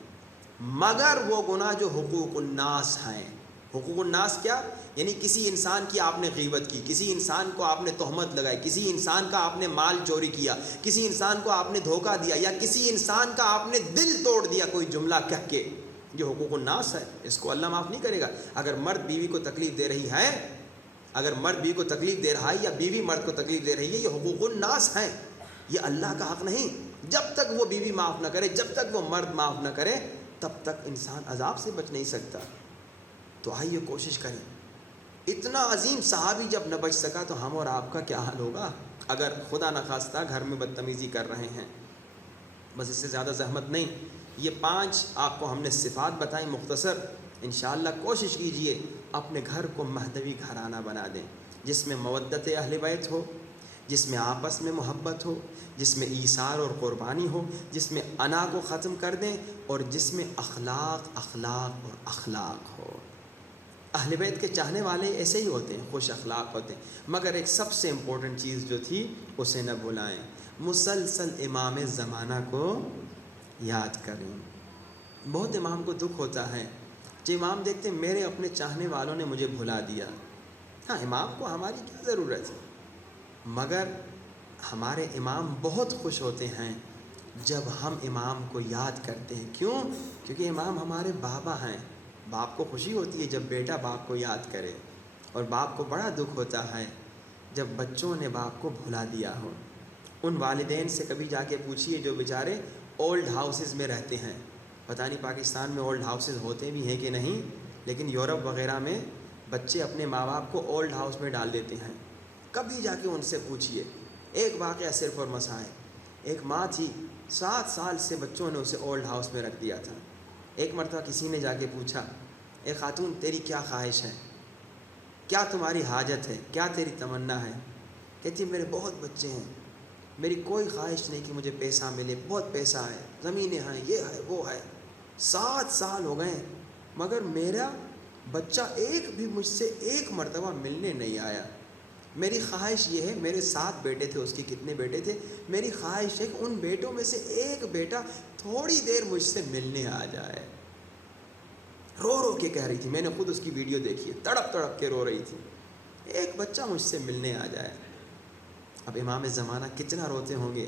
مگر وہ گناہ جو حقوق الناس ہیں۔ حقوق الناس کیا؟ یعنی کسی انسان کی آپ نے غیبت کی، کسی انسان کو آپ نے تہمت لگائی، کسی انسان کا آپ نے مال چوری کیا، کسی انسان کو آپ نے دھوکہ دیا، یا کسی انسان کا آپ نے دل توڑ دیا کوئی جملہ کہہ کے، یہ حقوق الناس ہے، اس کو اللہ معاف نہیں کرے گا۔ اگر مرد بیوی کو تکلیف دے رہی ہے، اگر مرد بیوی کو تکلیف دے رہا ہے یا بیوی مرد کو تکلیف دے رہی ہے، یہ حقوق الناس ہیں، یہ اللہ کا حق نہیں۔ جب تک وہ بیوی معاف نہ کرے، جب تک وہ مرد معاف نہ کرے، تب تک انسان عذاب سے بچ نہیں سکتا۔ تو آئیے کوشش کریں، اتنا عظیم صحابی جب نہ بچ سکا تو ہم اور آپ کا کیا حال ہوگا اگر خدا نخواستہ گھر میں بدتمیزی کر رہے ہیں۔ بس اس سے زیادہ زحمت نہیں، یہ 5 آپ کو ہم نے صفات بتائیں مختصر، انشاءاللہ کوشش کیجئے اپنے گھر کو مہدوی گھرانہ بنا دیں، جس میں مودت اہل بیت ہو، جس میں آپس میں محبت ہو، جس میں ایثار اور قربانی ہو، جس میں انا کو ختم کر دیں، اور جس میں اخلاق اور اخلاق ہو۔ اہل بیت کے چاہنے والے ایسے ہی ہوتے ہیں، خوش اخلاق ہوتے ہیں، مگر ایک سب سے امپورٹنٹ چیز جو تھی اسے نہ بھلائیں، مسلسل امام زمانہ کو یاد کریں۔ بہت امام کو دکھ ہوتا ہے جو امام دیکھتے ہیں میرے اپنے چاہنے والوں نے مجھے بھلا دیا۔ ہاں امام کو ہماری کیا ضرورت ہے، مگر ہمارے امام بہت خوش ہوتے ہیں جب ہم امام کو یاد کرتے ہیں۔ کیوں؟ کیونکہ امام ہمارے بابا ہیں۔ باپ کو خوشی ہوتی ہے جب بیٹا باپ کو یاد کرے، اور باپ کو بڑا دکھ ہوتا ہے جب بچوں نے باپ کو بھلا دیا ہو۔ ان والدین سے کبھی جا کے پوچھیے جو بیچارے اولڈ ہاؤسز میں رہتے ہیں، پتہ نہیں پاکستان میں اولڈ ہاؤسز ہوتے بھی ہیں کہ نہیں، لیکن یورپ وغیرہ میں بچے اپنے ماں باپ کو اولڈ ہاؤس میں ڈال دیتے ہیں۔ کبھی جا کے ان سے پوچھیے۔ ایک واقعہ صرف اور مسا ہے، ایک ماں تھی 7 سال سے بچوں نے اسے اولڈ ہاؤس میں رکھ دیا تھا۔ ایک مرتبہ کسی نے جا کے پوچھا اے خاتون تیری کیا خواہش ہے، کیا تمہاری حاجت ہے، کیا تیری تمنا ہے؟ کہتی میرے بہت بچے ہیں، میری کوئی خواہش نہیں کہ مجھے پیسہ ملے، بہت پیسہ ہے، زمینیں ہیں، یہ ہے وہ ہے، 7 سال ہو گئے مگر میرا بچہ ایک بھی مجھ سے ایک مرتبہ ملنے نہیں آیا۔ میری خواہش یہ ہے، میرے 7 بیٹے تھے، اس کے کتنے بیٹے تھے، میری خواہش ہے کہ ان بیٹوں میں سے ایک بیٹا تھوڑی دیر مجھ سے ملنے آ جائے۔ رو رو کے کہہ رہی تھی، میں نے خود اس کی ویڈیو دیکھی ہے، تڑپ تڑپ کے رو رہی تھی، ایک بچہ مجھ سے ملنے آ جائے۔ اب امام زمانہ کتنا روتے ہوں گے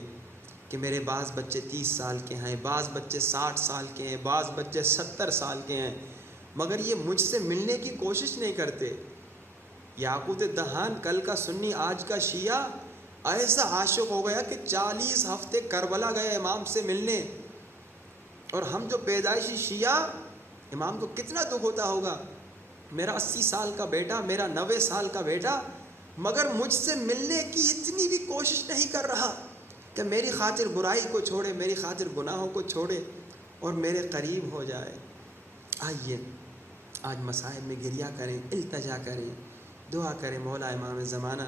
کہ میرے بعض بچے 30 سال کے ہیں، بعض بچے 60 سال کے ہیں، بعض بچے 70 سال کے ہیں، مگر یہ مجھ سے ملنے کی کوشش نہیں کرتے۔ یاقوت دہان کل کا سنی آج کا شیعہ ایسا عاشق ہو گیا کہ 40 ہفتے کربلا گئے امام سے ملنے، اور ہم جو پیدائشی شیعہ، امام کو کتنا دکھ ہوتا ہوگا، میرا 80 سال کا بیٹا، میرا 90 سال کا بیٹا، مگر مجھ سے ملنے کی اتنی بھی کوشش نہیں کر رہا کہ میری خاطر برائی کو چھوڑے، میری خاطر گناہوں کو چھوڑے اور میرے قریب ہو جائے۔ آئیے آج مصائب میں گریہ کریں، التجا کریں، دعا کریں مولا امام زمانہ،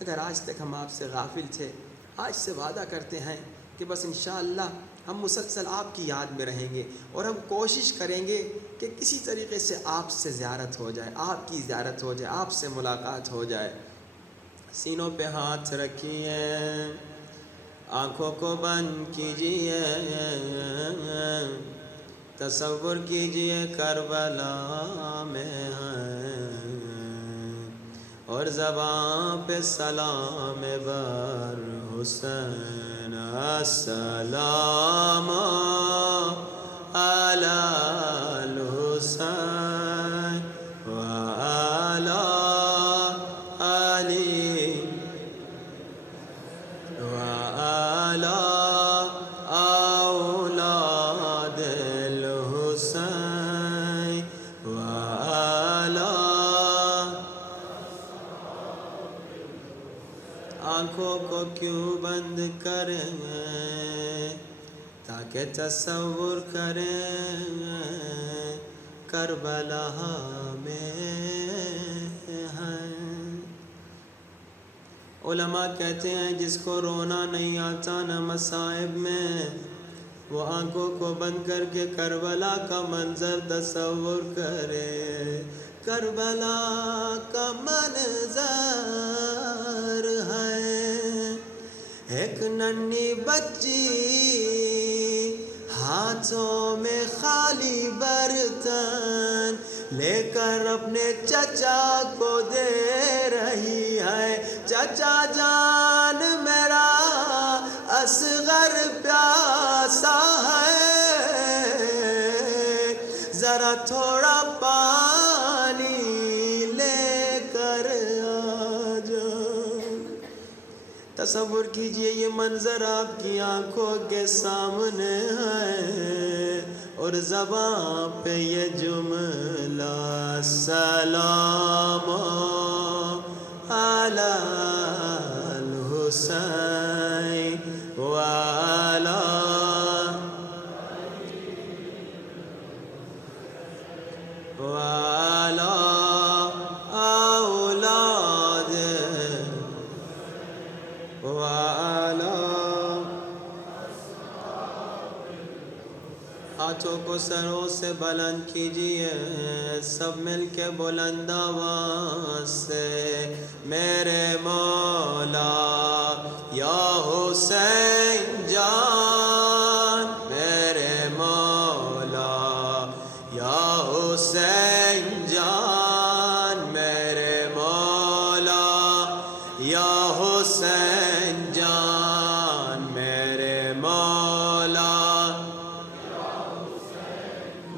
اگر آج تک ہم آپ سے غافل تھے، آج سے وعدہ کرتے ہیں کہ بس انشاءاللہ ہم مسلسل آپ کی یاد میں رہیں گے، اور ہم کوشش کریں گے کہ کسی طریقے سے آپ سے زیارت ہو جائے، آپ کی زیارت ہو جائے، آپ سے ملاقات ہو جائے۔ سینوں پہ ہاتھ رکھیے، آنکھوں کو بند کیجیے، تصور کیجیے کربلا میں ہیں اور زبان پہ سلام بر حسین السلام علی الحسین وعلی علی وعلی اولاد الحسین وعلی آنکھوں کو کیوں بند کریں تاکہ تصور کریں کربلا میں ہیں۔ علماء کہتے ہیں جس کو رونا نہیں آتا نہ مصائب میں، وہ آنکھوں کو بند کر کے کربلا کا منظر تصور کرے۔ کربلا کا منظر ہے ایک ننھی بچی ہاتھوں میں خالی برتن لے کر اپنے چچا کو دے رہی ہے، چچا جان میرا اصغر پیاسا ہے، ذرا تھوڑا پانی لے کر آ جاؤ۔ تصور کیجئے یہ منظر آپ کی آنکھوں کے سامنے ہے اور زبان پہ یہ جملہ سلام علی الحسین وعلی اولاد ہاتھوں کو سروں سے بلند کیجئے سب مل کے بلند آواز سے، میرے مولا یا حسین جان، میرے مولا یا حسین جان، میرے مولا یا حسین جان، میرے مولا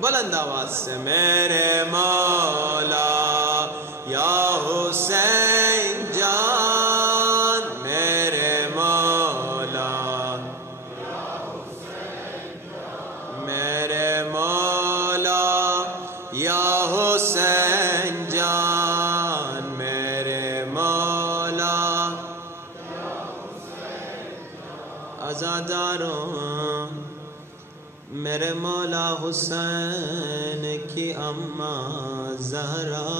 بلند آواز سے، میرے مولا یا حسین جان، میرے مولا میرے مولا یا حسین جان، میرے مولا عزاداروں میرے مولا حسین کی اماں زہرا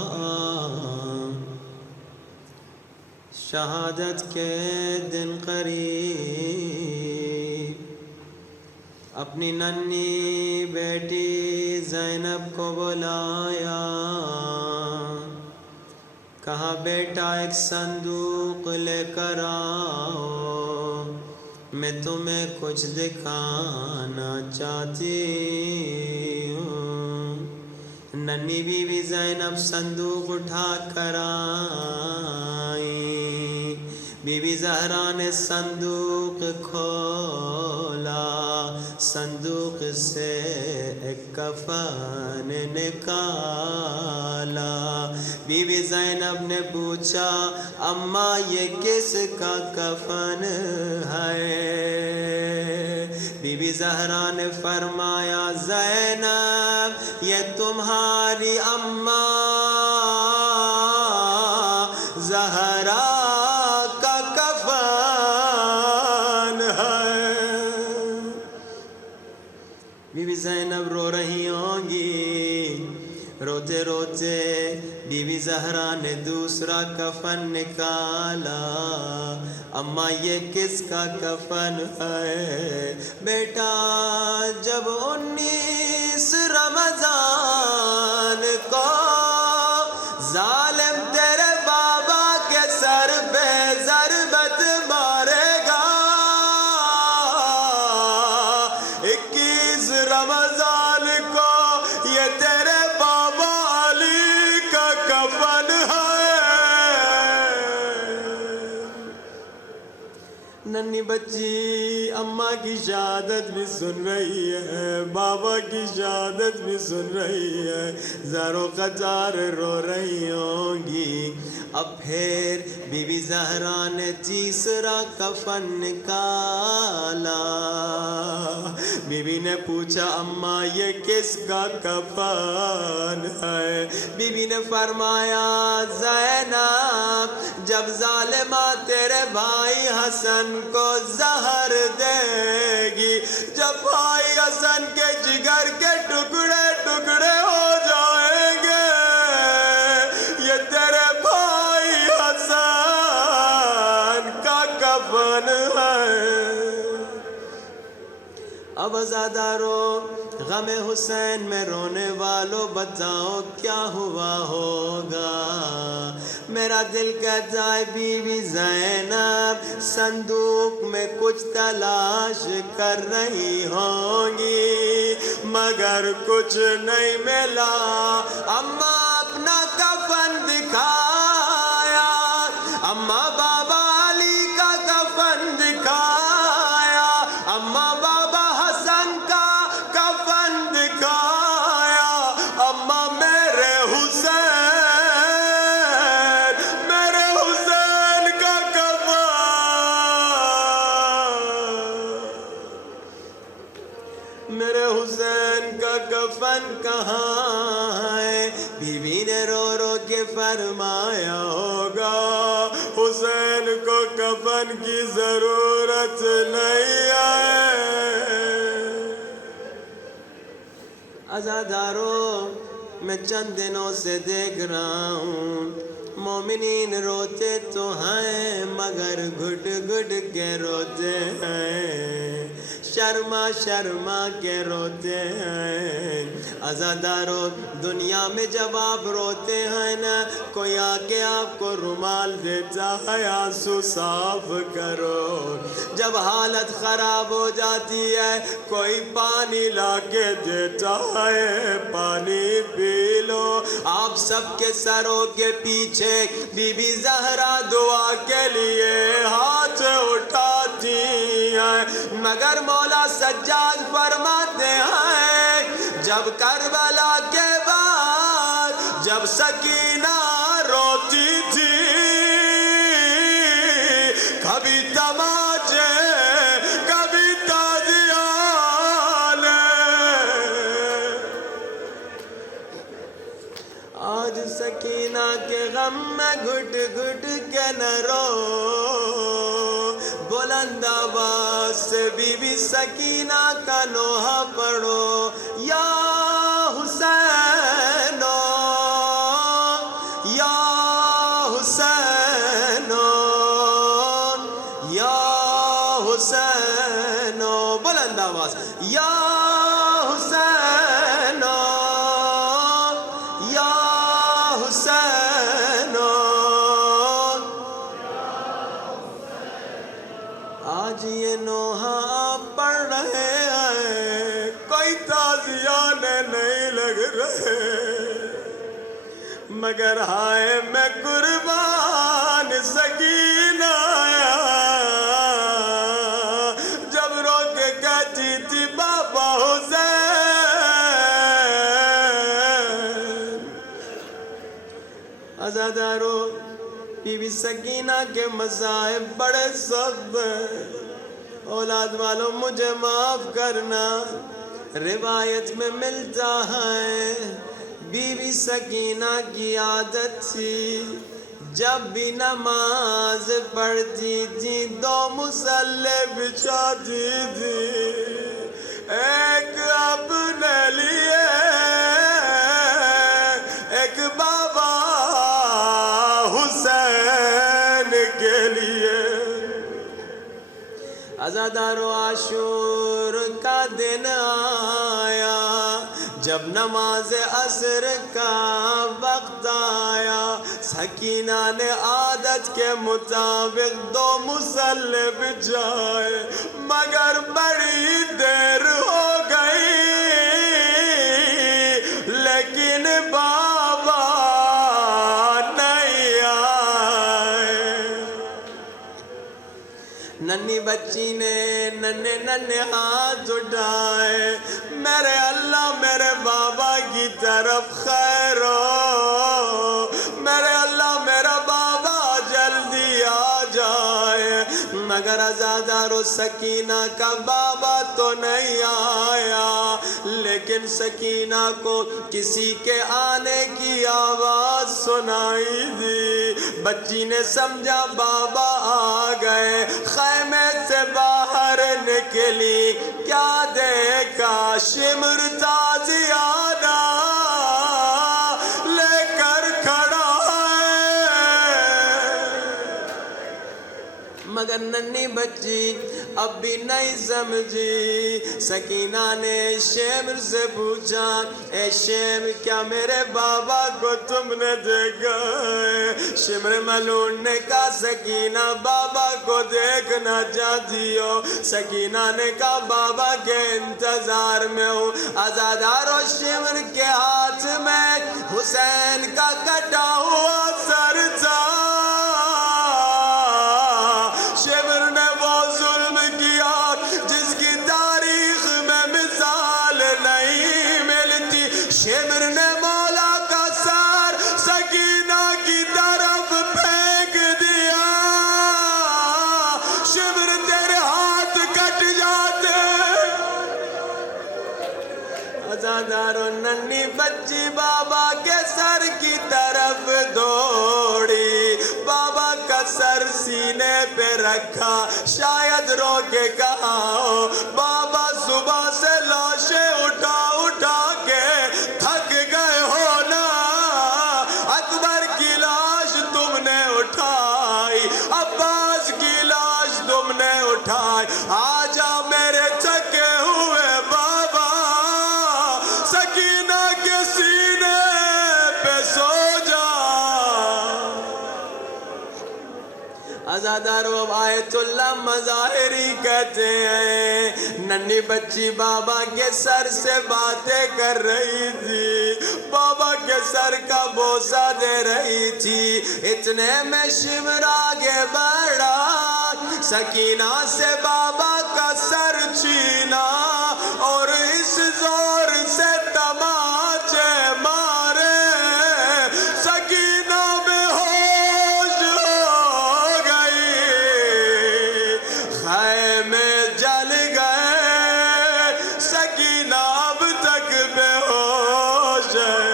شہادت کے دن قریب اپنی ننھی بیٹی زینب کو بلایا، کہا بیٹا ایک صندوق لے کر آؤ، میں تمہیں کچھ دکھانا چاہتی ہوں۔ ننھی بی بی زینب صندوق اٹھا کر آئی، بی بی زہرا نے صندوق کھولا، صندوق سے ایک کفن نکالا، بی بی زینب نے پوچھا اماں یہ کس کا کفن ہے؟ بی بی زہرا نے فرمایا زینب یہ تمہاری اماں زہرا کا کفن ہے۔ بی بی زینب رو رہی ہوں گی، روتے روتے بی بی زہرا نے دوسرا کفن نکالا، اماں یہ کس کا کفن ہے؟ بیٹا جب 19 رمضان کو ظالم تیرے بابا کے سر پہ ضربت مارے گا، 21 رمضان کو یہ تیرے بابا علی کا کفن ہے، ننھی بچی اماں کی شہادت بھی سن رہی ہے، بابا کی شہادت بھی سن رہی ہے، زاروں قطار رو رہی ہوں گی۔ اب پھر بی بی زہرا نے تیسرا کفن نکالا۔ بی بی نے پوچھا اماں یہ کس کا کفن ہے؟ بی بی نے فرمایا زینب جب ظالمہ تیرے بھائی حسن کو زہر دے گی، جب بھائی حسن کے جگر کے ٹکڑے ٹکڑے ہو جائیں گے، یہ تیرے بھائی حسن کا کفن ہے۔ اب عزادارو غم حسین میں رونے والوں بتاؤ کیا ہوا ہوگا؟ میرا دل کہتا ہے بی بی زینب صندوق میں کچھ تلاش کر رہی ہوں گی مگر کچھ نہیں ملا۔ اماں اپنا کفن دکھایا، اماں بابا علی کا کفن دکھایا، اماں بابا حسن کا کفن دکھایا، اماں میرے حسین کا کفن، میرے حسین کا کفن کہاں ہے؟ بی بی نے رو رو کے فرمایا ہوگا حسین کو کفن کی ضرورت نہیں ہے۔ عزادارو میں چند دنوں سے دیکھ رہا ہوں مومنین روتے تو ہیں مگر گھٹ گھٹ کے روتے ہیں، شرما شرما کے روتے ہیں۔ عزادارو دنیا میں جب آپ روتے ہیں نا کوئی آ کے آپ کو رومال دیتا ہے آنسو صاف کرو، جب حالت خراب ہو جاتی ہے کوئی پانی لا کے دیتا ہے پانی پی لو۔ آپ سب کے سروں کے پیچھے بی بی زہرا دعا کے لیے ہاتھ اٹھاتی ہیں، مگر مولا سجاد فرماتے ہیں جب کربلا کے بعد جب سکینہ روتی تھی کبھی تماچے کبھی تازیانے، آج سکینہ کے غم میں گھٹ گھٹ کے نہ رو، بلند آواز سے بی بی سکینہ کا نوحہ پڑھو، یا حسینو یا حسینو یا حسینو، بلند آواز یا حسینو یا حسینو۔ آج یہ نوحہ پڑھ رہے ہیں کوئی تازیانے نہیں لگ رہے، مگر ہائے میں قربان سکینہ جب رو کے کہتی تھی بابا حسین۔ عزادارو بی بی سکینہ کے مصائب بڑے سخت ہیں، اولاد والوں مجھے معاف کرنا، روایت میں ملتا ہے بی بی سکینہ کی عادت تھی جب بھی نماز پڑھتی تھی دو مصلے بچھاتی تھی، ایک اپنے لیے ایک بابا حسین کے لیے۔ عزادارو عاشور کا دن آیا جب نماز عصر کا وقت آیا، سکینہ نے عادت کے مطابق دو مصلے بچھائے مگر بڑی دیر ہو گئی لیکن بابا نہیں آئے۔ ننھی بچی نے ننھے ننھے ہاتھ اٹھائے، میرے اللہ میرے بابا کی طرف خیر ہو، میرے اللہ میرا بابا جلدی آ جائے، مگر عزادار و سکینہ کا بابا تو نہیں آیا، لیکن سکینہ کو کسی کے آنے کی آواز سنائی دی، بچی نے سمجھا بابا آ گئے، خیمے سے باہر نکلی، کیا دیکھا؟ شمر تازیانہ لے کر کھڑا ہے، مگر ننھی بچی اب بھی نہیں سمجھی۔ سکینہ نے شمر سے پوچھا، اے شمر کیا میرے بابا کو تم نے دیکھا ہے؟ شمر ملعون نے کہا سکینہ بابا کو دیکھنا چاہتی ہو؟ سکینہ نے کہا بابا کے انتظار میں ہوں۔ عزادار و شمر کے ہاتھ میں حسین کا کٹا ہوا سر تھا، شمر نے وہ ظلم کیا جس کی تاریخ میں مثال نہیں ملتی، شمر نے مولا کا سر سکینہ کی طرف پھینک دیا، شمر تیرے ہاتھ کٹ جاتے۔ عزادار و ننھی بچی بابا کے سر کی طرف دوڑی، بابا کا سر سینے پہ رکھا، شاید رو کے کہا ہو بابا صبح سے لاشیں اٹھا اٹھا کے تھک گئے ہو نا، اکبر کی لاش تم نے اٹھائی، عباس کی لاش تم نے اٹھائی، آجا میرے تھکے ہوئے بابا سکینہ کے سینے پہ سو جا۔ عزادار و آیت اللہ مظاہری کہتے ہیں ننھی بچی بابا کے سر سے باتیں کر رہی تھی، بابا کے سر کا بوسہ دے رہی تھی، اتنے میں شمر آگے بڑھا، سکینہ سے بابا کا سر چھینا اور اس زور سے تماچے مارے، سکینہ بے ہوش ہو گئی، خیمے جل گئے، سکینہ اب تک بے ہوش ہے۔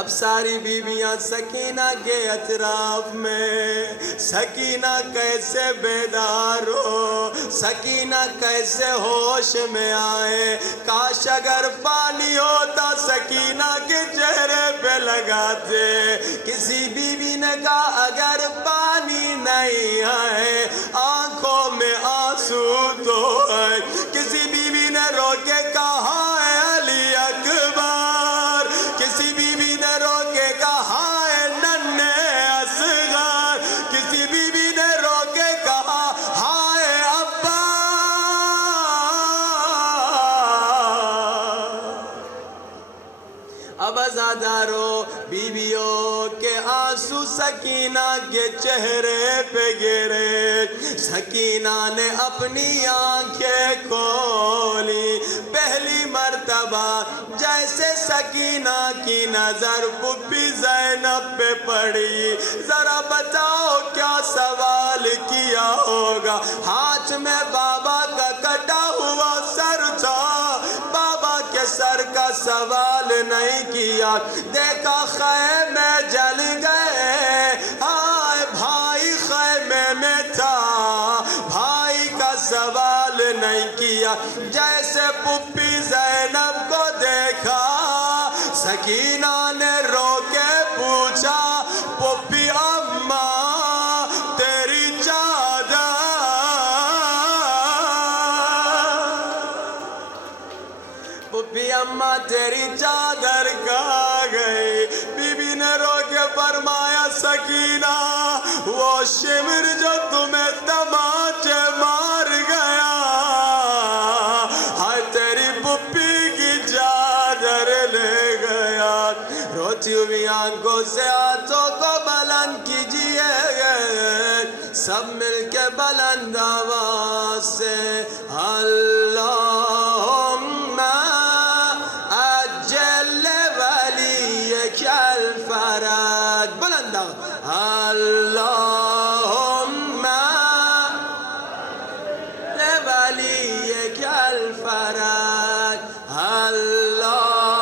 اب ساری بیویاں سکینہ کے اطراف میں، سکینہ کیسے بیدار ہو، سکینہ کیسے ہوش میں آئے، کاش اگر پانی ہوتا سکینہ کے چہرے پہ لگاتے۔ کسی بیوی نے کہا اگر پانی نہیں ہے آنکھوں میں آنسو تو ہے، کسی بیوی نے رو کے کہا ہے علی اکبر، کسی بیوی نے رو کے کہا ہے ننھے اصغر، کسی بیوی نے رو کے کہا ہائے ابا۔ اب عزاداروں بیویوں کے آنسو سکینہ کے چہرے پہ گرے، سکینہ نے اپنی آنکھیں کھولی، پہلی مرتبہ جیسے سکینہ کی نظر پھوپھی زینب پہ پڑی، ذرا بتاؤ کیا سوال کیا ہوگا؟ ہاتھ میں بابا کا کٹا ہوا سر تھا، بابا کے سر کا سوال نہیں کیا، دیکھا خیمے جل گئے، ہائے بھائی خیمے میں تھا، بھائی کا سوال نہیں کیا، جیسے پھوپھی زینب کو دیکھا سکینہ نے رو کے پوچھا پھوپھی اماں تیری چادر، پھوپھی اماں تیری چادر کہاں گئی؟ بی بی نے رو کے فرمایا سکینہ وہ شمر جو تمہیں تماچے مار گیا، ہائے تیری پھوپھی کی چادر لے گیا۔ روتی ہوئی آنکھوں سے ہاتھوں کو بلند کیجئے، سب مل کے بلند آواز سے اللہم عجل ولیک الفرج، بلند آواز اللہم ولیک الفرج، اللہم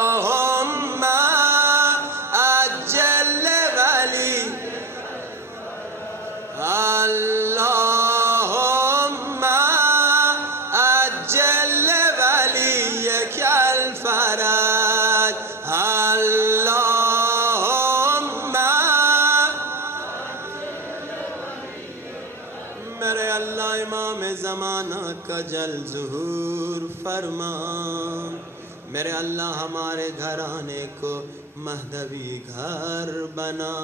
عجل ولیک، اللہم عجل ولیک الفرج، اللہم میرے اللہ امام زمانہ کا جل ظہور فرما، میرے اللہ ہمارے گھرانے کو مہدوی گھر بنا،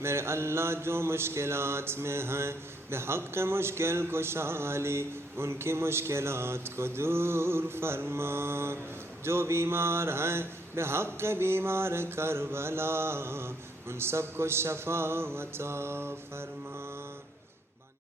میرے اللہ جو مشکلات میں ہیں بحق مشکل کشا علی ان کی مشکلات کو دور فرما، جو بیمار ہیں بحق بیمار کربلا ان سب کو شفا عطا فرما۔